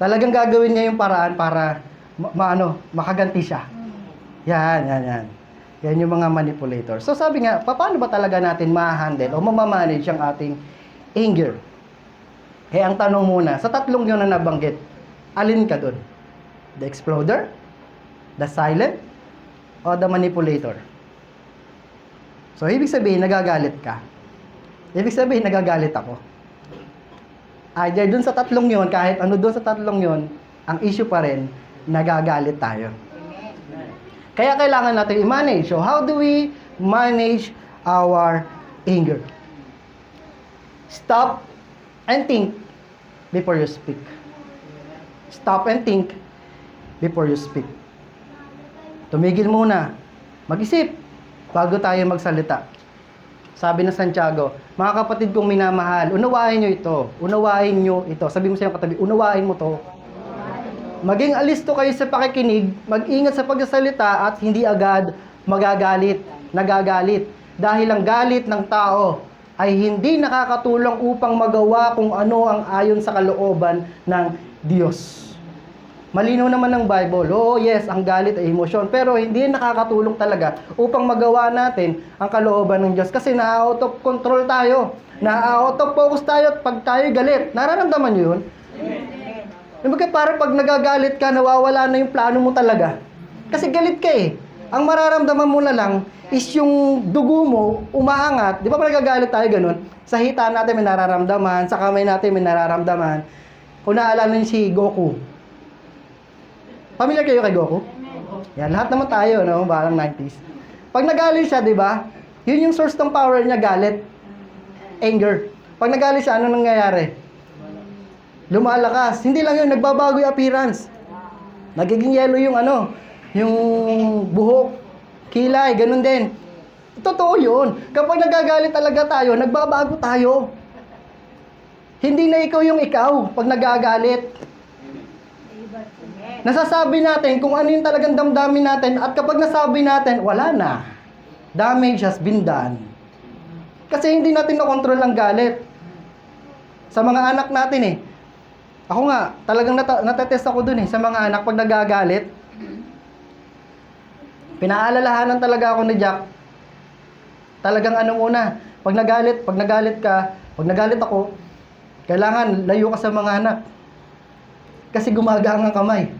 Talagang gagawin niya yung paraan para makaganti siya. Yan. Yan yung mga manipulator. So sabi nga, paano ba talaga natin ma-handle o mamamanage ang ating anger? Kaya ang tanong muna, sa tatlong yun na nabanggit, alin ka dun? The exploder? The silent? O the manipulator? So ibig sabihin, nagagalit ka. Ibig sabihin, nagagalit ako. Either dun sa tatlong yun, kahit ano dun sa tatlong yun, ang issue pa rin, nagagalit tayo. Kaya kailangan natin i-manage. So, how do we manage our anger? Stop and think before you speak. Stop and think before you speak. Tumigil muna. Mag-isip bago tayo magsalita. Sabi ng Santiago, mga kapatid kong minamahal, unawain nyo ito. Unawain nyo ito. Sabi mo sa iyong katabi, unawain mo to. Maging alisto kayo sa pakikinig, mag-ingat sa pagsasalita at hindi agad nagagalit. Dahil ang galit ng tao ay hindi nakakatulong upang magawa kung ano ang ayon sa kalooban ng Diyos. Malinaw naman ng Bible, yes, ang galit ay emosyon, pero hindi nakakatulong talaga upang magawa natin ang kalooban ng Diyos kasi na-out of control tayo, na-out of focus tayo at pag tayo galit. Nararamdaman nyo yun? Kumbaga parang pag nagagalit ka, nawawala na yung plano mo talaga. Kasi galit ka eh. Ang mararamdaman mo na lang is yung dugo mo umaangat. Di ba pag nagagalit tayo ganun? Sa hita natin may nararamdaman, sa kamay natin may nararamdaman. Kung naalala niyo si Goku. Familiar kayo kay Goku? Yan, lahat naman tayo, no? Parang 90s. Pag nagalit siya, di ba? Yun yung source ng power niya, galit. Anger. Pag nagalit siya, ano nangyayari? Lumalakas. Hindi lang yun, nagbabago yung appearance. Nagiging yellow yung yung buhok, kilay, ganun din. Totoo yun. Kapag nagagalit talaga tayo, nagbabago tayo. Hindi na ikaw yung ikaw pag nagagalit. Nasasabi natin kung ano yung talagang damdamin natin at kapag nasabi natin, wala na. Damage has been done. Kasi hindi natin na-control ang galit. Sa mga anak natin eh. Ako nga, talagang natetest ako dun eh, sa mga anak pag nagagalit. Pinaalalahanan talaga ako ni Jack. Talagang muna, pag nagalit ako, kailangan layo ka sa mga anak. Kasi gumagang ang kamay.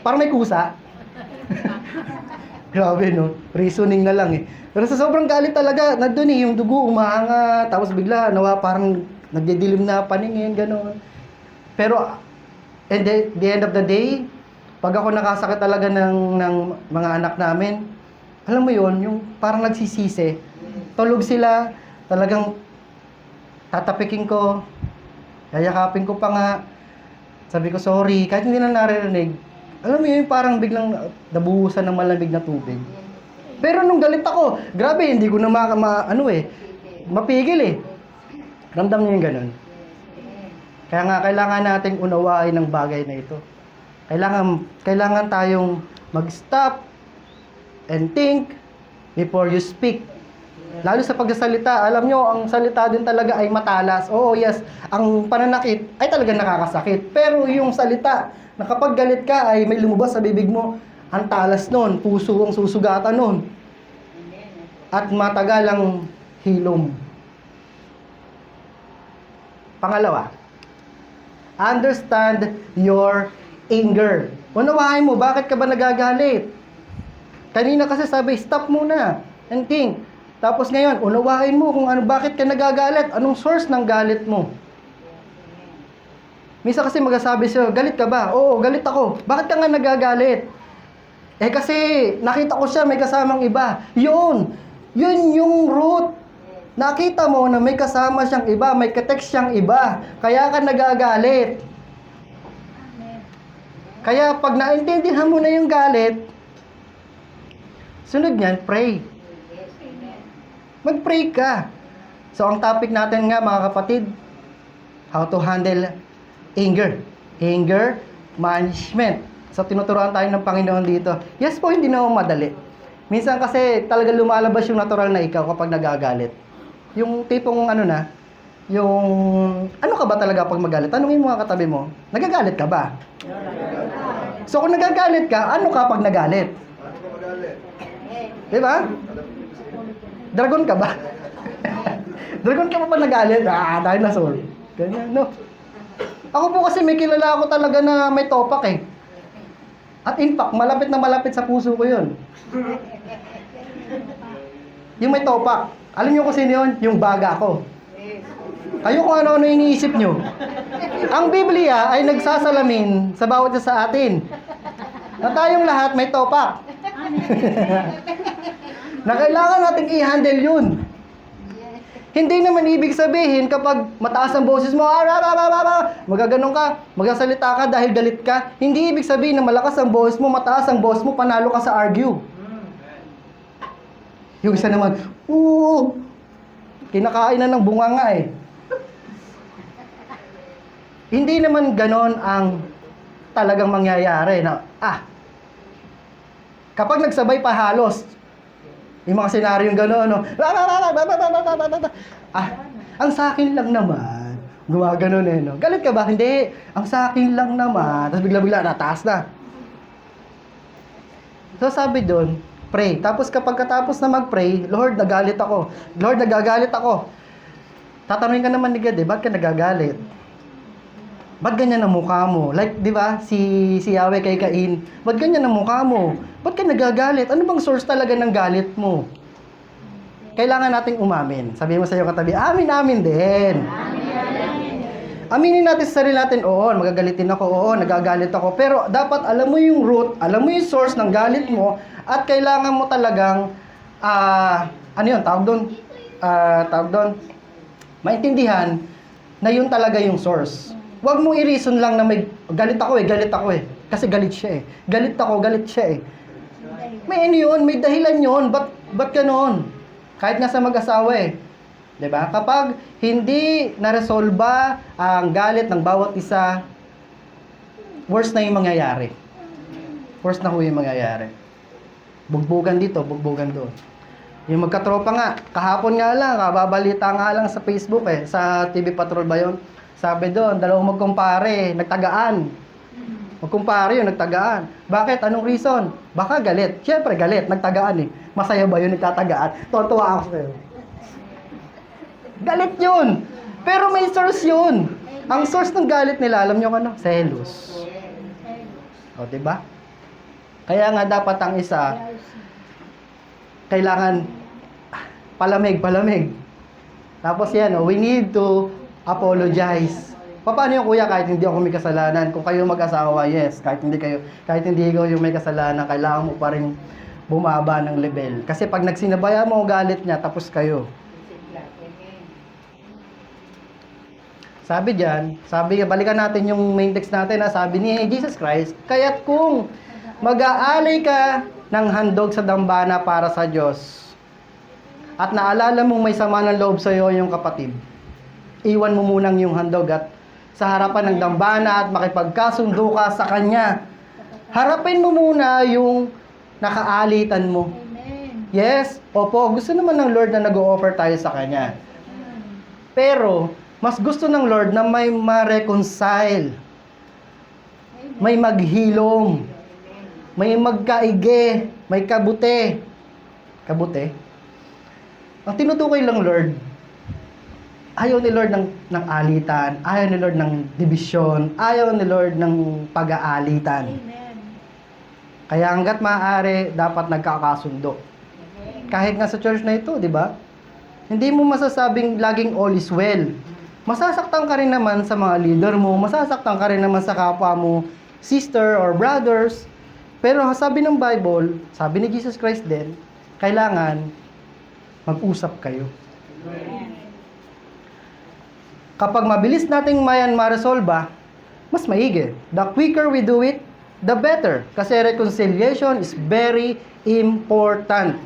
Parang may kusa. Grabe no, reasoning na lang eh. Pero sa sobrang galit talaga, nandun eh, yung dugo umaangat, tapos bigla, parang nagdidilim na paningin, gano'n. Pero, at the end of the day, pag ako nakasakit talaga ng mga anak namin, alam mo yon, yung parang nagsisisi. Tulog sila, talagang tatapikin ko, yayakapin ko pa nga, sabi ko sorry, kahit hindi na naririnig. Alam mo yun, parang biglang nabuhusan ng malamig na tubig. Pero nung galit ako, grabe, hindi ko na mapigil eh. Ramdam niyo yung ganun. Kaya nga, kailangan nating unawain ng bagay na ito. Kailangan tayong mag-stop and think before you speak. Lalo sa pagsasalita, alam nyo, ang salita din talaga ay matalas. Oo, yes, ang pananakit ay talaga nakakasakit. Pero yung salita, na kapag galit ka ay may lumabas sa bibig mo, ang talas nun, puso ang susugatan nun. At matagal ang hilom. Pangalawa, understand your anger. Unawain mo, bakit ka ba nagagalit? Kanina kasi sabi, stop muna and think. Tapos ngayon, unawain mo kung bakit ka nagagalit, anong source ng galit mo. Minsan kasi magsasabi sa'yo, galit ka ba? Oo, galit ako. Bakit ka nga nagagalit? Eh kasi nakita ko siya may kasamang iba. Yun yung root. Nakita mo na may kasama siyang iba, may katext siyang iba. Kaya ka nagagalit. Kaya pag naintindihan mo na yung galit, sunod niyan, pray. Mag-pray ka. So, ang topic natin nga, mga kapatid, how to handle anger. Anger management. So, tinuturuan tayo ng Panginoon dito. Yes po, hindi naman madali. Minsan kasi talaga lumalabas yung natural na ikaw kapag nagagalit. Yung tipong ano ka ba talaga pag magalit? Tanungin mo nga katabi mo, nagagalit ka ba? So, kung nagagalit ka, ano ka pag nagalit? Diba? Dragon ka ba? Dragon ka pa nagalit? Dinosaur. Ganyan, no? Ako po kasi may kilala ako talaga na may topak eh. At in fact, malapit na malapit sa puso ko yun. Yung may topak. Alam niyo kung sino yun? Yung baga ko. Kayo kung ano-ano iniisip nyo. Ang Biblia ay nagsasalamin sa bawat isa sa atin. Na tayong lahat may topak. Na kailangan nating i-handle yun. Hindi naman ibig sabihin kapag mataas ang boses mo, magaganon ka, magsasalita ka dahil galit ka. Hindi ibig sabihin na malakas ang boses mo, mataas ang boses mo, panalo ka sa argue. Yung isa naman, kinakain na ng bunganga eh. Hindi naman ganon ang talagang mangyayari na, kapag nagsabay pa halos, yung mga senaryong gano'n, no? Ang sa akin lang naman. Gumaganon eh, no? Galit ka ba? Hindi. Ang sa akin lang naman. Tapos bigla-bigla, nataas na. So sabi doon, pray. Tapos kapag katapos na mag-pray, Lord, nagalit ako. Lord, nagagalit ako. Tatanungin ka naman ni God, ba't ka nagagalit? Ba't ganyan ang mukha mo? Like, di ba, si Yahweh kay Cain, ba't ganyan ang mukha mo? Ba't ka nagagalit? Ano bang source talaga ng galit mo? Kailangan nating umamin. Sabihin mo sa iyo katabi, amin din. Aminin natin sa sarili natin, oo, magagalitin ako, oo, nagagalit ako. Pero dapat alam mo yung root, alam mo yung source ng galit mo, at kailangan mo talagang, ano yun, tawag doon, maintindihan na yun talaga yung source. Huwag mong i-reason lang na may galit ako eh. Kasi galit siya eh. Galit ako, galit siya eh. May ano yun, may dahilan yun. Ba't ganoon? Kahit nga sa mag-asawa eh. 'Di ba? Kapag hindi na-resolba ang galit ng bawat isa, worse na yung mangyayari. Worse na yung mangyayari. Bugbugan dito, bugbugan doon. Yung magkatropa nga, kahapon nga lang, kababalita nga lang sa Facebook eh, sa TV Patrol ba yun? Sabi doon, dalawang magkumpare, nagtagaan. Magkumpare yun, nagtagaan. Bakit? Anong reason? Baka galit. Siyempre galit, nagtagaan eh. Masaya ba yun, nagtatagaan? Tuwa ako sa'yo. Galit yun. Pero may source yun. Ang source ng galit nila, alam nyo ano? Selos. O, diba? Kaya nga dapat ang isa, kailangan palamig. Tapos yan, we need to apologize. Paano yung kuya kahit hindi ako may kasalanan? Kung kayo mag-asawa, yes. Kahit hindi ikaw yung may kasalanan, kailangan mo pa rin bumaba ng level. Kasi pag nagsinabaya mo galit niya, tapos kayo. Balikan natin yung main text natin na sabi ni Jesus Christ, kaya't kung mag-aalay ka ng handog sa dambana para sa Diyos, at naalala mong may sama ng loob sa iyo yung kapatid, iwan mo munang yung handog at sa harapan ng dambana at makipagkasundo ka sa kanya. Harapin mo muna yung nakaalitan mo. Amen. Yes, opo, gusto naman ng Lord na nag-o-offer tayo sa kanya. Pero, mas gusto ng Lord na may ma-reconcile. May maghilom. May magkaige. May kabute. Kabute? Ang tinutukoy lang Lord, ayaw ni Lord ng alitan, ayaw ni Lord ng division, ayaw ni Lord ng pag-aalitan. Amen. Kaya hanggat maaari, dapat nagkakasundo. Kahit nga sa church na ito, di ba? Hindi mo masasabing laging all is well. Masasaktan ka rin naman sa mga leader mo, masasaktan ka rin naman sa kapwa mo, sister or brothers. Pero sabi ng Bible, sabi ni Jesus Christ din, kailangan mag-usap kayo. Kapag mabilis nating ma-resolve, mas maigi. The quicker we do it, the better. Kasi reconciliation is very important.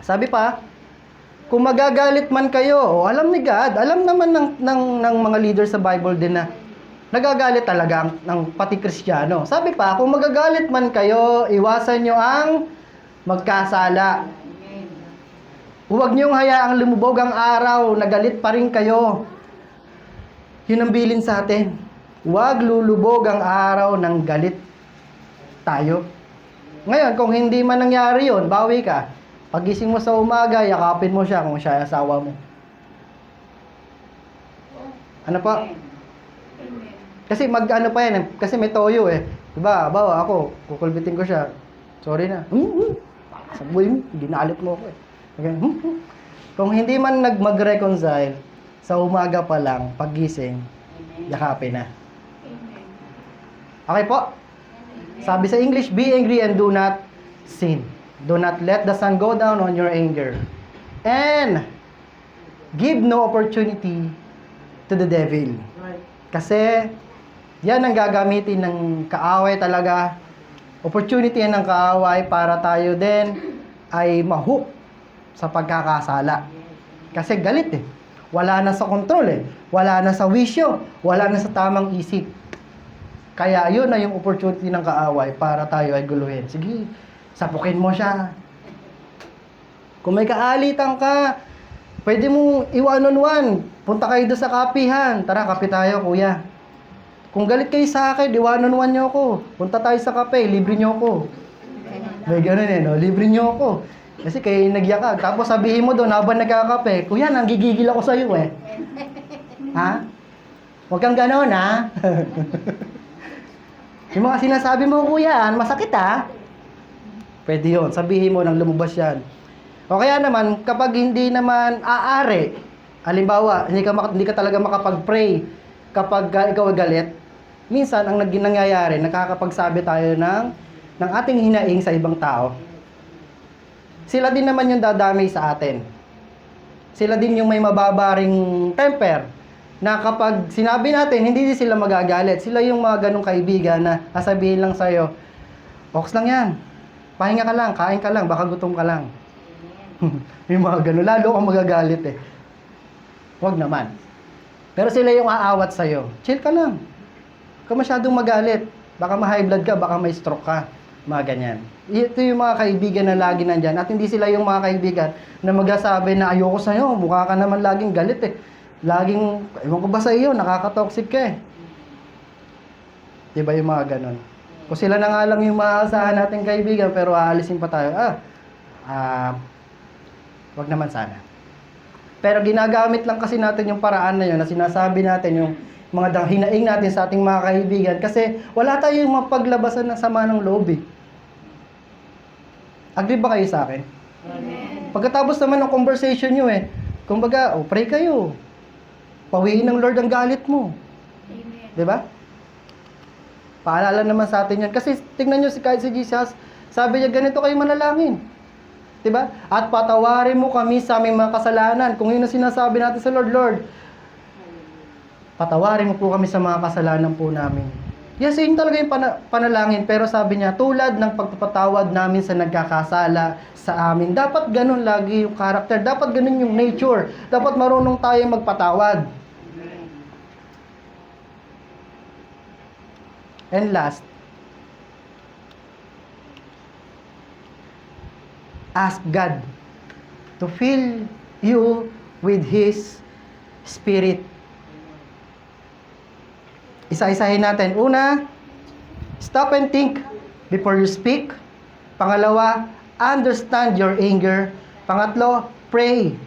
Sabi pa, kung magagalit man kayo, alam ni God, alam naman ng mga leaders sa Bible din na nagagalit talaga ng pati Kristiyano. Sabi pa, kung magagalit man kayo, iwasan nyo ang magkasala. Huwag niyong hayaang lumubog ang araw, nagalit pa rin kayo. Yun ang bilin sa atin. Huwag lulubog ang araw ng galit tayo. Ngayon, kung hindi man nangyari yun, bawi ka. Pagising mo sa umaga, yakapin mo siya kung siya ay asawa mo. Ano pa? Kasi mag-ano pa yan, kasi may toyo eh. Diba, bawa ako, kukulbitin ko siya. Sorry na. Sabuhay mo, ginalit mo ako eh. Okay. Kung hindi man mag-reconcile, sa umaga pa lang, pagising, yakapin na. Okay po? Sabi sa English, be angry and do not sin. Do not let the sun go down on your anger. And give no opportunity to the devil. Kasi yan ang gagamitin ng kaaway talaga. Opportunity yan ng kaaway para tayo din ay ma-hook sa pagkakasala. Kasi galit eh. Wala na sa control eh. Wala na sa wisyo. Wala na sa tamang isip. Kaya yun na yung opportunity ng kaaway para tayo ay guluhin. Sige, sapukin mo siya. Kung may kaalitan ka, pwede mo i-one-on-one. Punta kayo doon sa kapihan. Tara, kape tayo, kuya. Kung galit kayo sa akin, i-one-on-one nyo ako. Punta tayo sa kape, libre nyo ako. May ganun eh, no? Libre nyo ako. Kasi kayo nagyakag. Tapos sabihin mo doon, habang nagkakape, kuya, nanggigigil ako sa'yo eh. Ha? Huwag kang ganon, ha? Yung mga sinasabi mo, kuya, masakit, ha? Pwede yun. Sabihin mo nang lumabas yan. O kaya naman, kapag hindi naman aari, halimbawa, hindi ka talaga makapag-pray kapag ikaw ay galit, minsan, ang nangyayari, nakakapagsabi tayo ng ating hinaing sa ibang tao. Sila din naman yung dadamay sa atin. Sila din yung may mababaring temper, na kapag sinabi natin, hindi din sila magagalit. Sila yung mga ganong kaibigan na sasabihin lang sa'yo, "Oks lang yan. Pahinga ka lang, kain ka lang, baka gutom ka lang." Yung mga ganon, lalo kang magagalit eh. Huwag naman. Pero sila yung aawat sa'yo. Chill ka lang. Huwag ka masyadong magalit. Baka ma-high blood ka, baka may stroke ka. Mga ganyan. Ito yung mga kaibigan na lagi nandyan. At hindi sila yung mga kaibigan na magsasabi na ayoko sa'yo, mukha ka naman laging galit eh. Laging, ewan ko ba sa iyo, nakaka-toxic ka eh. Diba yung mga ganon? Kung sila na nga lang yung maaasahan nating kaibigan, pero aalisin pa tayo, wag naman sana. Pero ginagamit lang kasi natin yung paraan na yun, na sinasabi natin yung mga hinaing natin sa ating mga kaibigan, kasi wala tayong mapaglabasan ng sama ng loob eh. Agree ba kayo sa akin? Amen. Pagkatapos naman ng conversation nyo eh, kumbaga, pray kayo. Pawiin ng Lord ang galit mo. Amen. Diba? Paalala naman sa atin yan. Kasi tingnan nyo kahit si Jesus, sabi niya, ganito kayo manalangin. Diba? At patawarin mo kami sa aming mga kasalanan. Kung yun ang sinasabi natin sa Lord, Lord, patawarin mo po kami sa mga kasalanan po namin. Yes, yun talaga yung panalangin. Pero sabi niya, tulad ng pagpapatawad namin sa nagkakasala sa amin. Dapat ganun lagi yung character. Dapat ganun yung nature. Dapat marunong tayo magpatawad. And last, ask God to fill you with His Spirit. Isa-isahin natin. Una, stop and think before you speak. Pangalawa, understand your anger. Pangatlo, pray.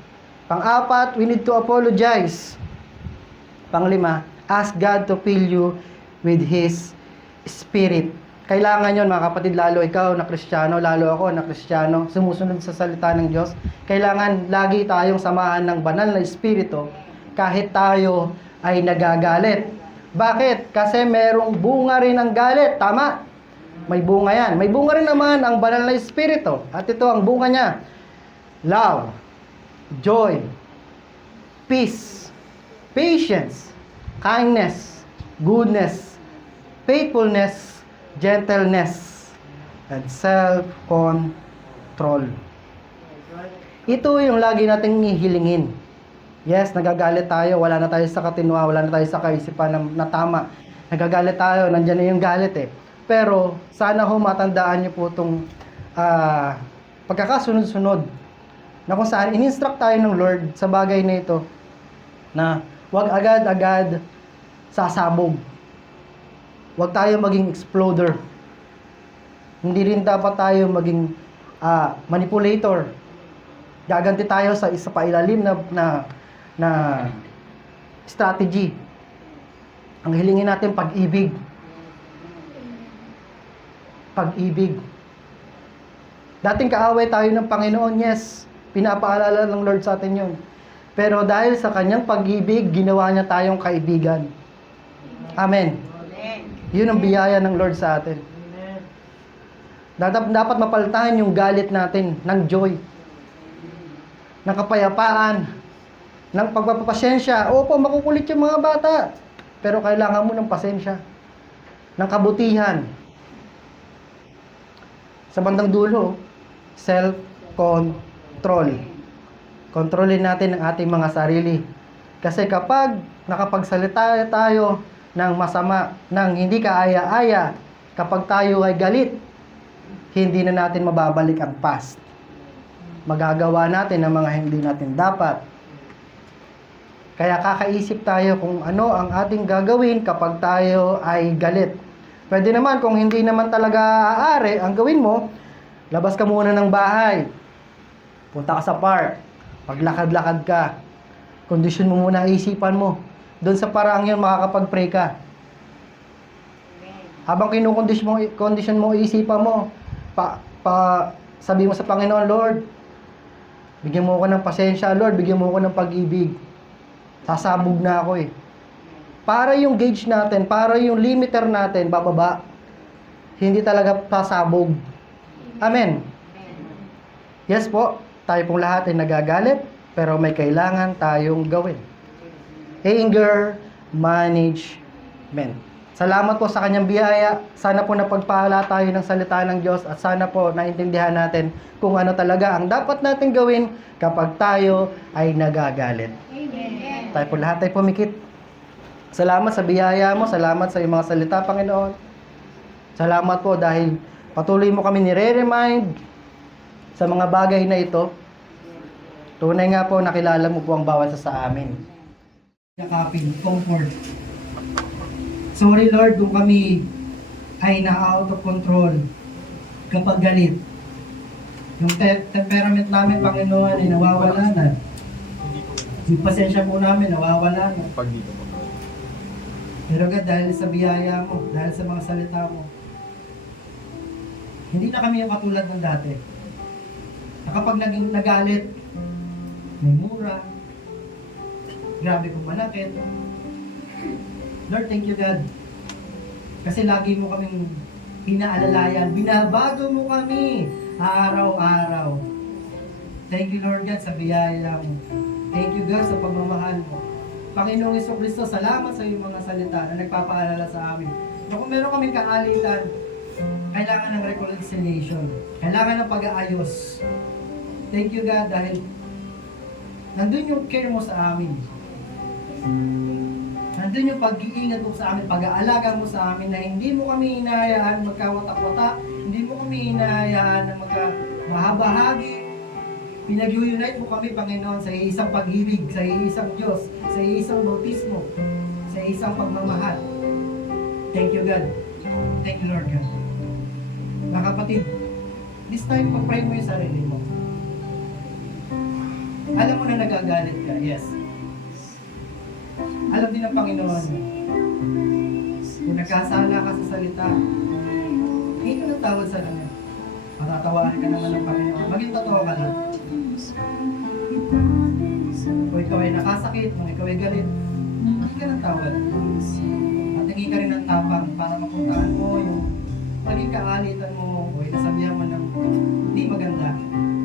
Pang-apat, we need to apologize. Panglima, ask God to fill you with His Spirit. Kailangan yon mga kapatid, lalo ikaw na Kristiyano, lalo ako na Kristiyano, sumusunod sa salita ng Diyos. Kailangan lagi tayong samahan ng banal na Espiritu kahit tayo ay nagagalit. Bakit? Kasi merong bunga rin ang galit. Tama? May bunga yan. May bunga rin naman ang banal na Espiritu. At ito ang bunga niya. Love, joy, peace, patience, kindness, goodness, faithfulness, gentleness, and self-control. Ito yung lagi nating hihilingin. Yes, nagagalit tayo, wala na tayo sa katinwa, wala na tayo sa kaisipan na tama. Nagagalit tayo, nandiyan na yung galit eh. Pero sana ho matandaan niyo po itong pagkakasunod-sunod na kung saan in-instruct tayo ng Lord sa bagay na ito na huwag agad-agad sasabog. Huwag tayo maging exploder. Hindi rin dapat tayo maging manipulator. Gaganti tayo sa isa pa ilalim na strategy. Ang hilingin natin pag-ibig. Pag-ibig. Dating kaaway tayo ng Panginoon, yes. Pinapaalala ng Lord sa atin yun. Pero dahil sa kanyang pag-ibig, ginawa niya tayong kaibigan. Amen. Yun ang biyaya ng Lord sa atin. Dapat mapalitan yung galit natin ng joy, ng kapayapaan, ng pagpapasensya. Opo, makukulit yung mga bata. Pero kailangan mo ng pasensya, ng kabutihan. Sa bandang dulo, self-control. Kontrolin natin ang ating mga sarili. Kasi kapag nakapagsalita tayo ng masama, ng hindi kaaya-aya, kapag tayo ay galit, hindi na natin mababalik ang past. Magagawa natin ang mga hindi natin dapat. Kaya kakaisip tayo kung ano ang ating gagawin kapag tayo ay galit. Pwede naman, kung hindi naman talaga aari, ang gawin mo, labas ka muna ng bahay. Punta ka sa park. Paglakad-lakad ka. Kondisyon mo muna ang isipan mo. doon sa paraang yun, makakapag-pray ka. Habang condition mo, isipan mo, sabi mo sa Panginoon, Lord, bigyan mo ako ng pasensya, Lord, bigyan mo ako ng pag-ibig. Sasabog na ako eh. Para yung gauge natin, para yung limiter natin, bababa. Hindi talaga sasabog. Amen. Yes po, tayo pong lahat ay nagagalit, pero may kailangan tayong gawin. Anger management. Salamat po sa kanyang biyaya. Sana po napagpala tayo ng salita ng Diyos at sana po naintindihan natin kung ano talaga ang dapat natin gawin kapag tayo ay nagagalit. Amen. Tayo po lahat ay pumikit. Salamat sa biyaya mo, salamat sa iyong mga salita, Panginoon. Salamat po dahil patuloy mo kami nire-remind sa mga bagay na ito. Tunay nga po, nakilala mo po ang bawat isa sa amin. Yakapin, comfort. Sorry Lord kung kami ay na-out of control kapag galit. Yung temperament namin, Panginoon, ay nawawala na. Yung pasensya po namin, nawawala na. Pero God, dahil sa biyaya mo, dahil sa mga salita mo, hindi na kami yung katulad ng dati. Na kapag nagalit, may mura, grabe kong manakit. Lord, thank you God. Kasi lagi mo kaming pinaalalayan, binabago mo kami araw-araw. Thank you Lord God sa biyaya mo. Thank you God sa pagmamahal mo. Panginoong Jesucristo, salamat sa iyong mga salita na nagpapaalala sa amin. Na kung meron kaming kaalitan, kailangan ng reconciliation. Kailangan ng pag-aayos. Thank you God dahil nandun yung care mo sa amin. Nandun yung pag-iingat mo sa amin, pag-aalaga mo sa amin na hindi mo kami hinahayaan magkawatak-watak, hindi mo kami hinahayaan na magkabahabahagi. Pinag-unite mo kami, Panginoon, sa isang pag-ibig, sa isang Diyos, sa isang bautismo, sa isang pagmamahal. Thank you, God. Thank you, Lord God. Mga kapatid, this time, pag-pray mo yung sarili mo. Alam mo na nagagalit ka, yes. Alam din ng Panginoon, kung nagkasala ka sa salita, hindi ka ng tawad sa Kanya. Matatawahan ka naman ng Panginoon. Maging totoo ka lang. Kung ikaw ay nakasakit, kung ikaw ay galit, hindi ka ng tawad. At hindi ka rin ng tapang para mapuntahan mo yung maging kaalitan mo o inasabihan mo ng hindi maganda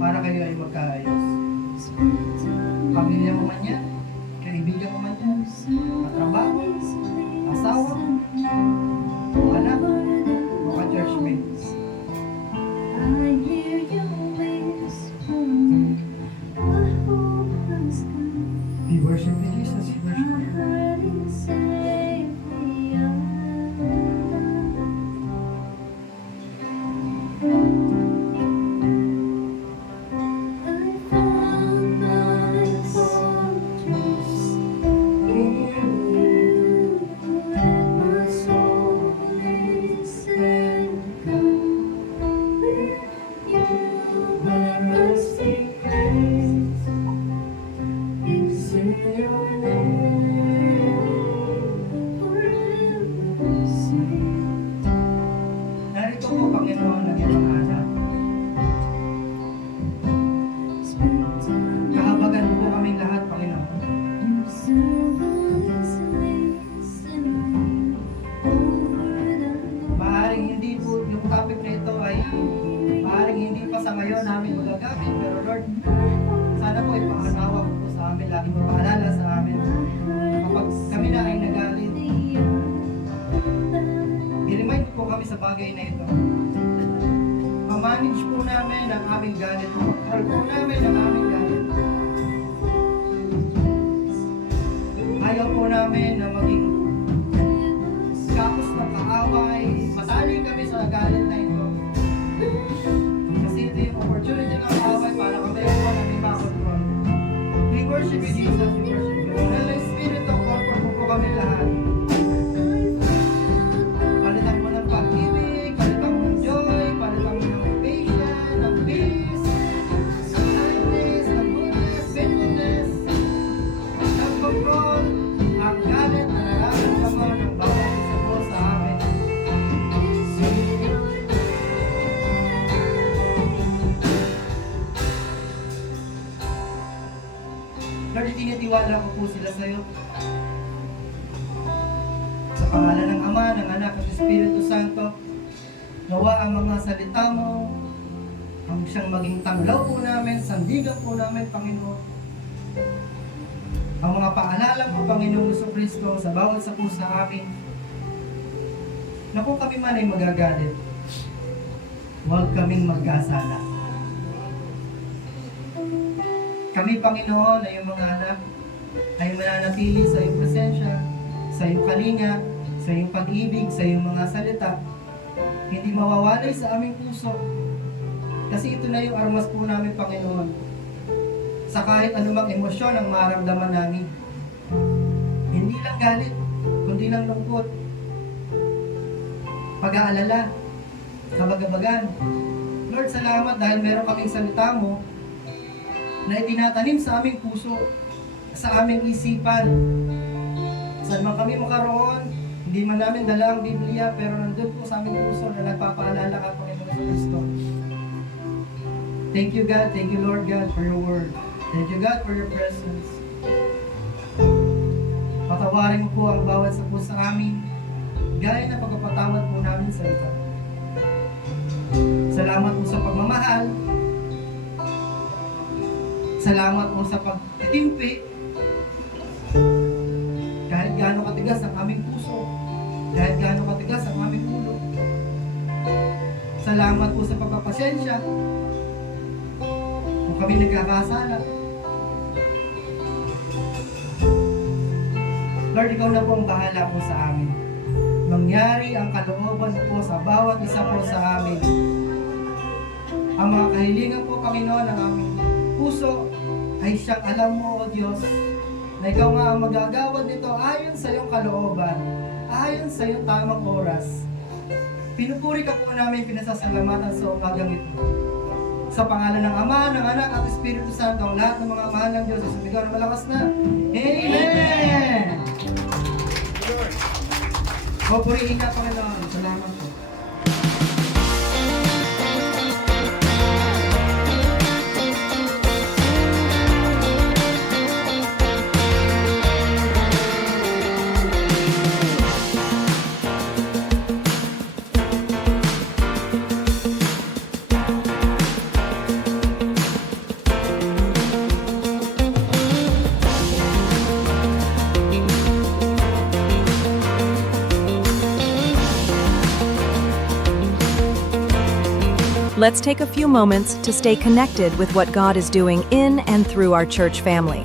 para kayo ay magkaayos. Pamilya mo man yan, kaibigan mo man yan, katrabaho, asawa, o anak, o ka-churchmates. We worship you, Jesus. We worship you. Narito po, Panginoon, ang iyong anak. Kahabagan po kaming lahat, Panginoon. Maaaring hindi po yung topic na ito ay maaaring hindi pa sa ngayon namin magagamit, pero Lord, sana po ipanganawa mo po sa amin, lagi mo paalala sa amin. Kapag kami na ay nagalit, i-remind po kami sa bagay na ito. Ma-manage po namin ang aming galit. Control po namin ang aming galit. Ayaw po namin na maging kapos na kaaway. Matali kami sa galit na ito. Kasi ito yung opportunity ng kaaway para kami ang aming makontrol. We worship you, Jesus. We worship you. Dahil ang Spirit of God po kami lahat. Palitan mo ng pag-ibig, palitan mo ng joy, palitan mo ng patience, ng peace, ng kindness, Iniaalala ko po sila sa iyo. Sa pangalan ng Ama, ng Anak, at Espiritu Santo, nawa ang mga salita mo, ang siyang maging tanglaw po namin, sandigan po namin, Panginoon. Ang mga paalala po, Panginoong Jesucristo, sa bawat sa pusa amin, na kung kami man ay magagalit, huwag kaming magkasala. Kami, Panginoon, ay yung mga anak, ay mananatili sa iyong presensya, sa iyong kalinga, sa iyong pag-ibig, sa iyong mga salita, hindi mawawalay sa aming puso. Kasi ito na yung armas po namin, Panginoon, sa kahit anumang emosyon ang maramdaman namin. Hindi lang galit, kundi lang lungkot, pag-aalala, kabagabagan. Lord, salamat dahil meron kaming salita mo na itinatanim sa aming puso, sa aming isipan. Saan man kami makaroon, hindi man namin dala ang Biblia, pero nandun po sa aming puso na nagpapaalala ka, Panginoon Kristo. Thank you, God. Thank you, Lord God, for your word. Thank you, God, for your presence. Patawarin mo po ang bawat sa puso amin, gaya na pagpapatawad po namin sa ito. Salamat po sa pagmamahal. Salamat po sa pagtitimpi. Kahit gaano katigas ang aming puso, kahit gaano katigas ang aming ulo. Salamat po sa pagpapasensya kung kami nagkakasala. Lord, ikaw na po ang bahala po sa amin. Mangyari ang kalooban po sa bawat isa po sa amin. Ang mga kahilingan po, Panginoon, ng aming puso ay siyang alam mo, O Diyos, na ikaw nga ang magagawad nito ayon sa iyong kalooban, ayon sa iyong tamang oras. Pinupuri ka po namin, pinasasalamatan sa umagang ito. Sa pangalan ng Ama, ng Anak, at Espiritu Santo, ang lahat ng mga mahal ng Diyos, sumigaw na malakas na, Amen! O, purihin ka, Panginoon. Salamat po. Let's take a few moments to stay connected with what God is doing in and through our church family.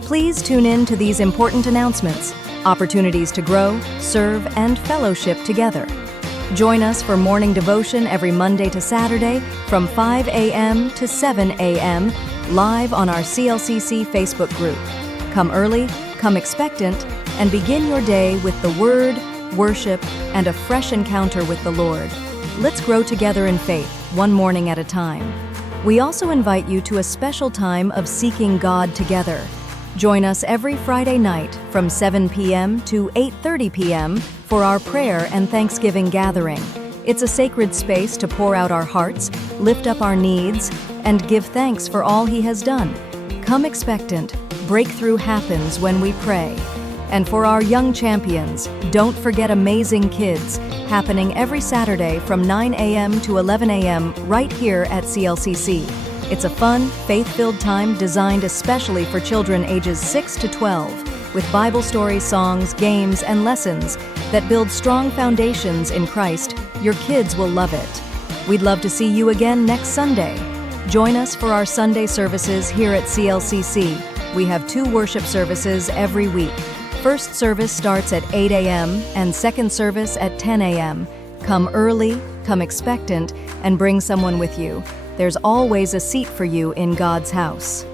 Please tune in to these important announcements, opportunities to grow, serve, and fellowship together. Join us for morning devotion every Monday to Saturday from 5 a.m. to 7 a.m. live on our CLCC Facebook group. Come early, come expectant, and begin your day with the Word, worship, and a fresh encounter with the Lord. Let's grow together in faith, one morning at a time. We also invite you to a special time of seeking God together. Join us every Friday night from 7 p.m. to 8:30 p.m. for our prayer and Thanksgiving gathering. It's a sacred space to pour out our hearts, lift up our needs, and give thanks for all He has done. Come expectant. Breakthrough happens when we pray. And for our young champions, don't forget Amazing Kids, happening every Saturday from 9 a.m. to 11 a.m. right here at CLCC. It's a fun, faith-filled time designed especially for children ages 6 to 12, with Bible stories, songs, games, and lessons that build strong foundations in Christ. Your kids will love it. We'd love to see you again next Sunday. Join us for our Sunday services here at CLCC. We have 2 worship services every week. First service starts at 8 a.m. and second service at 10 a.m. Come early, come expectant, and bring someone with you. There's always a seat for you in God's house.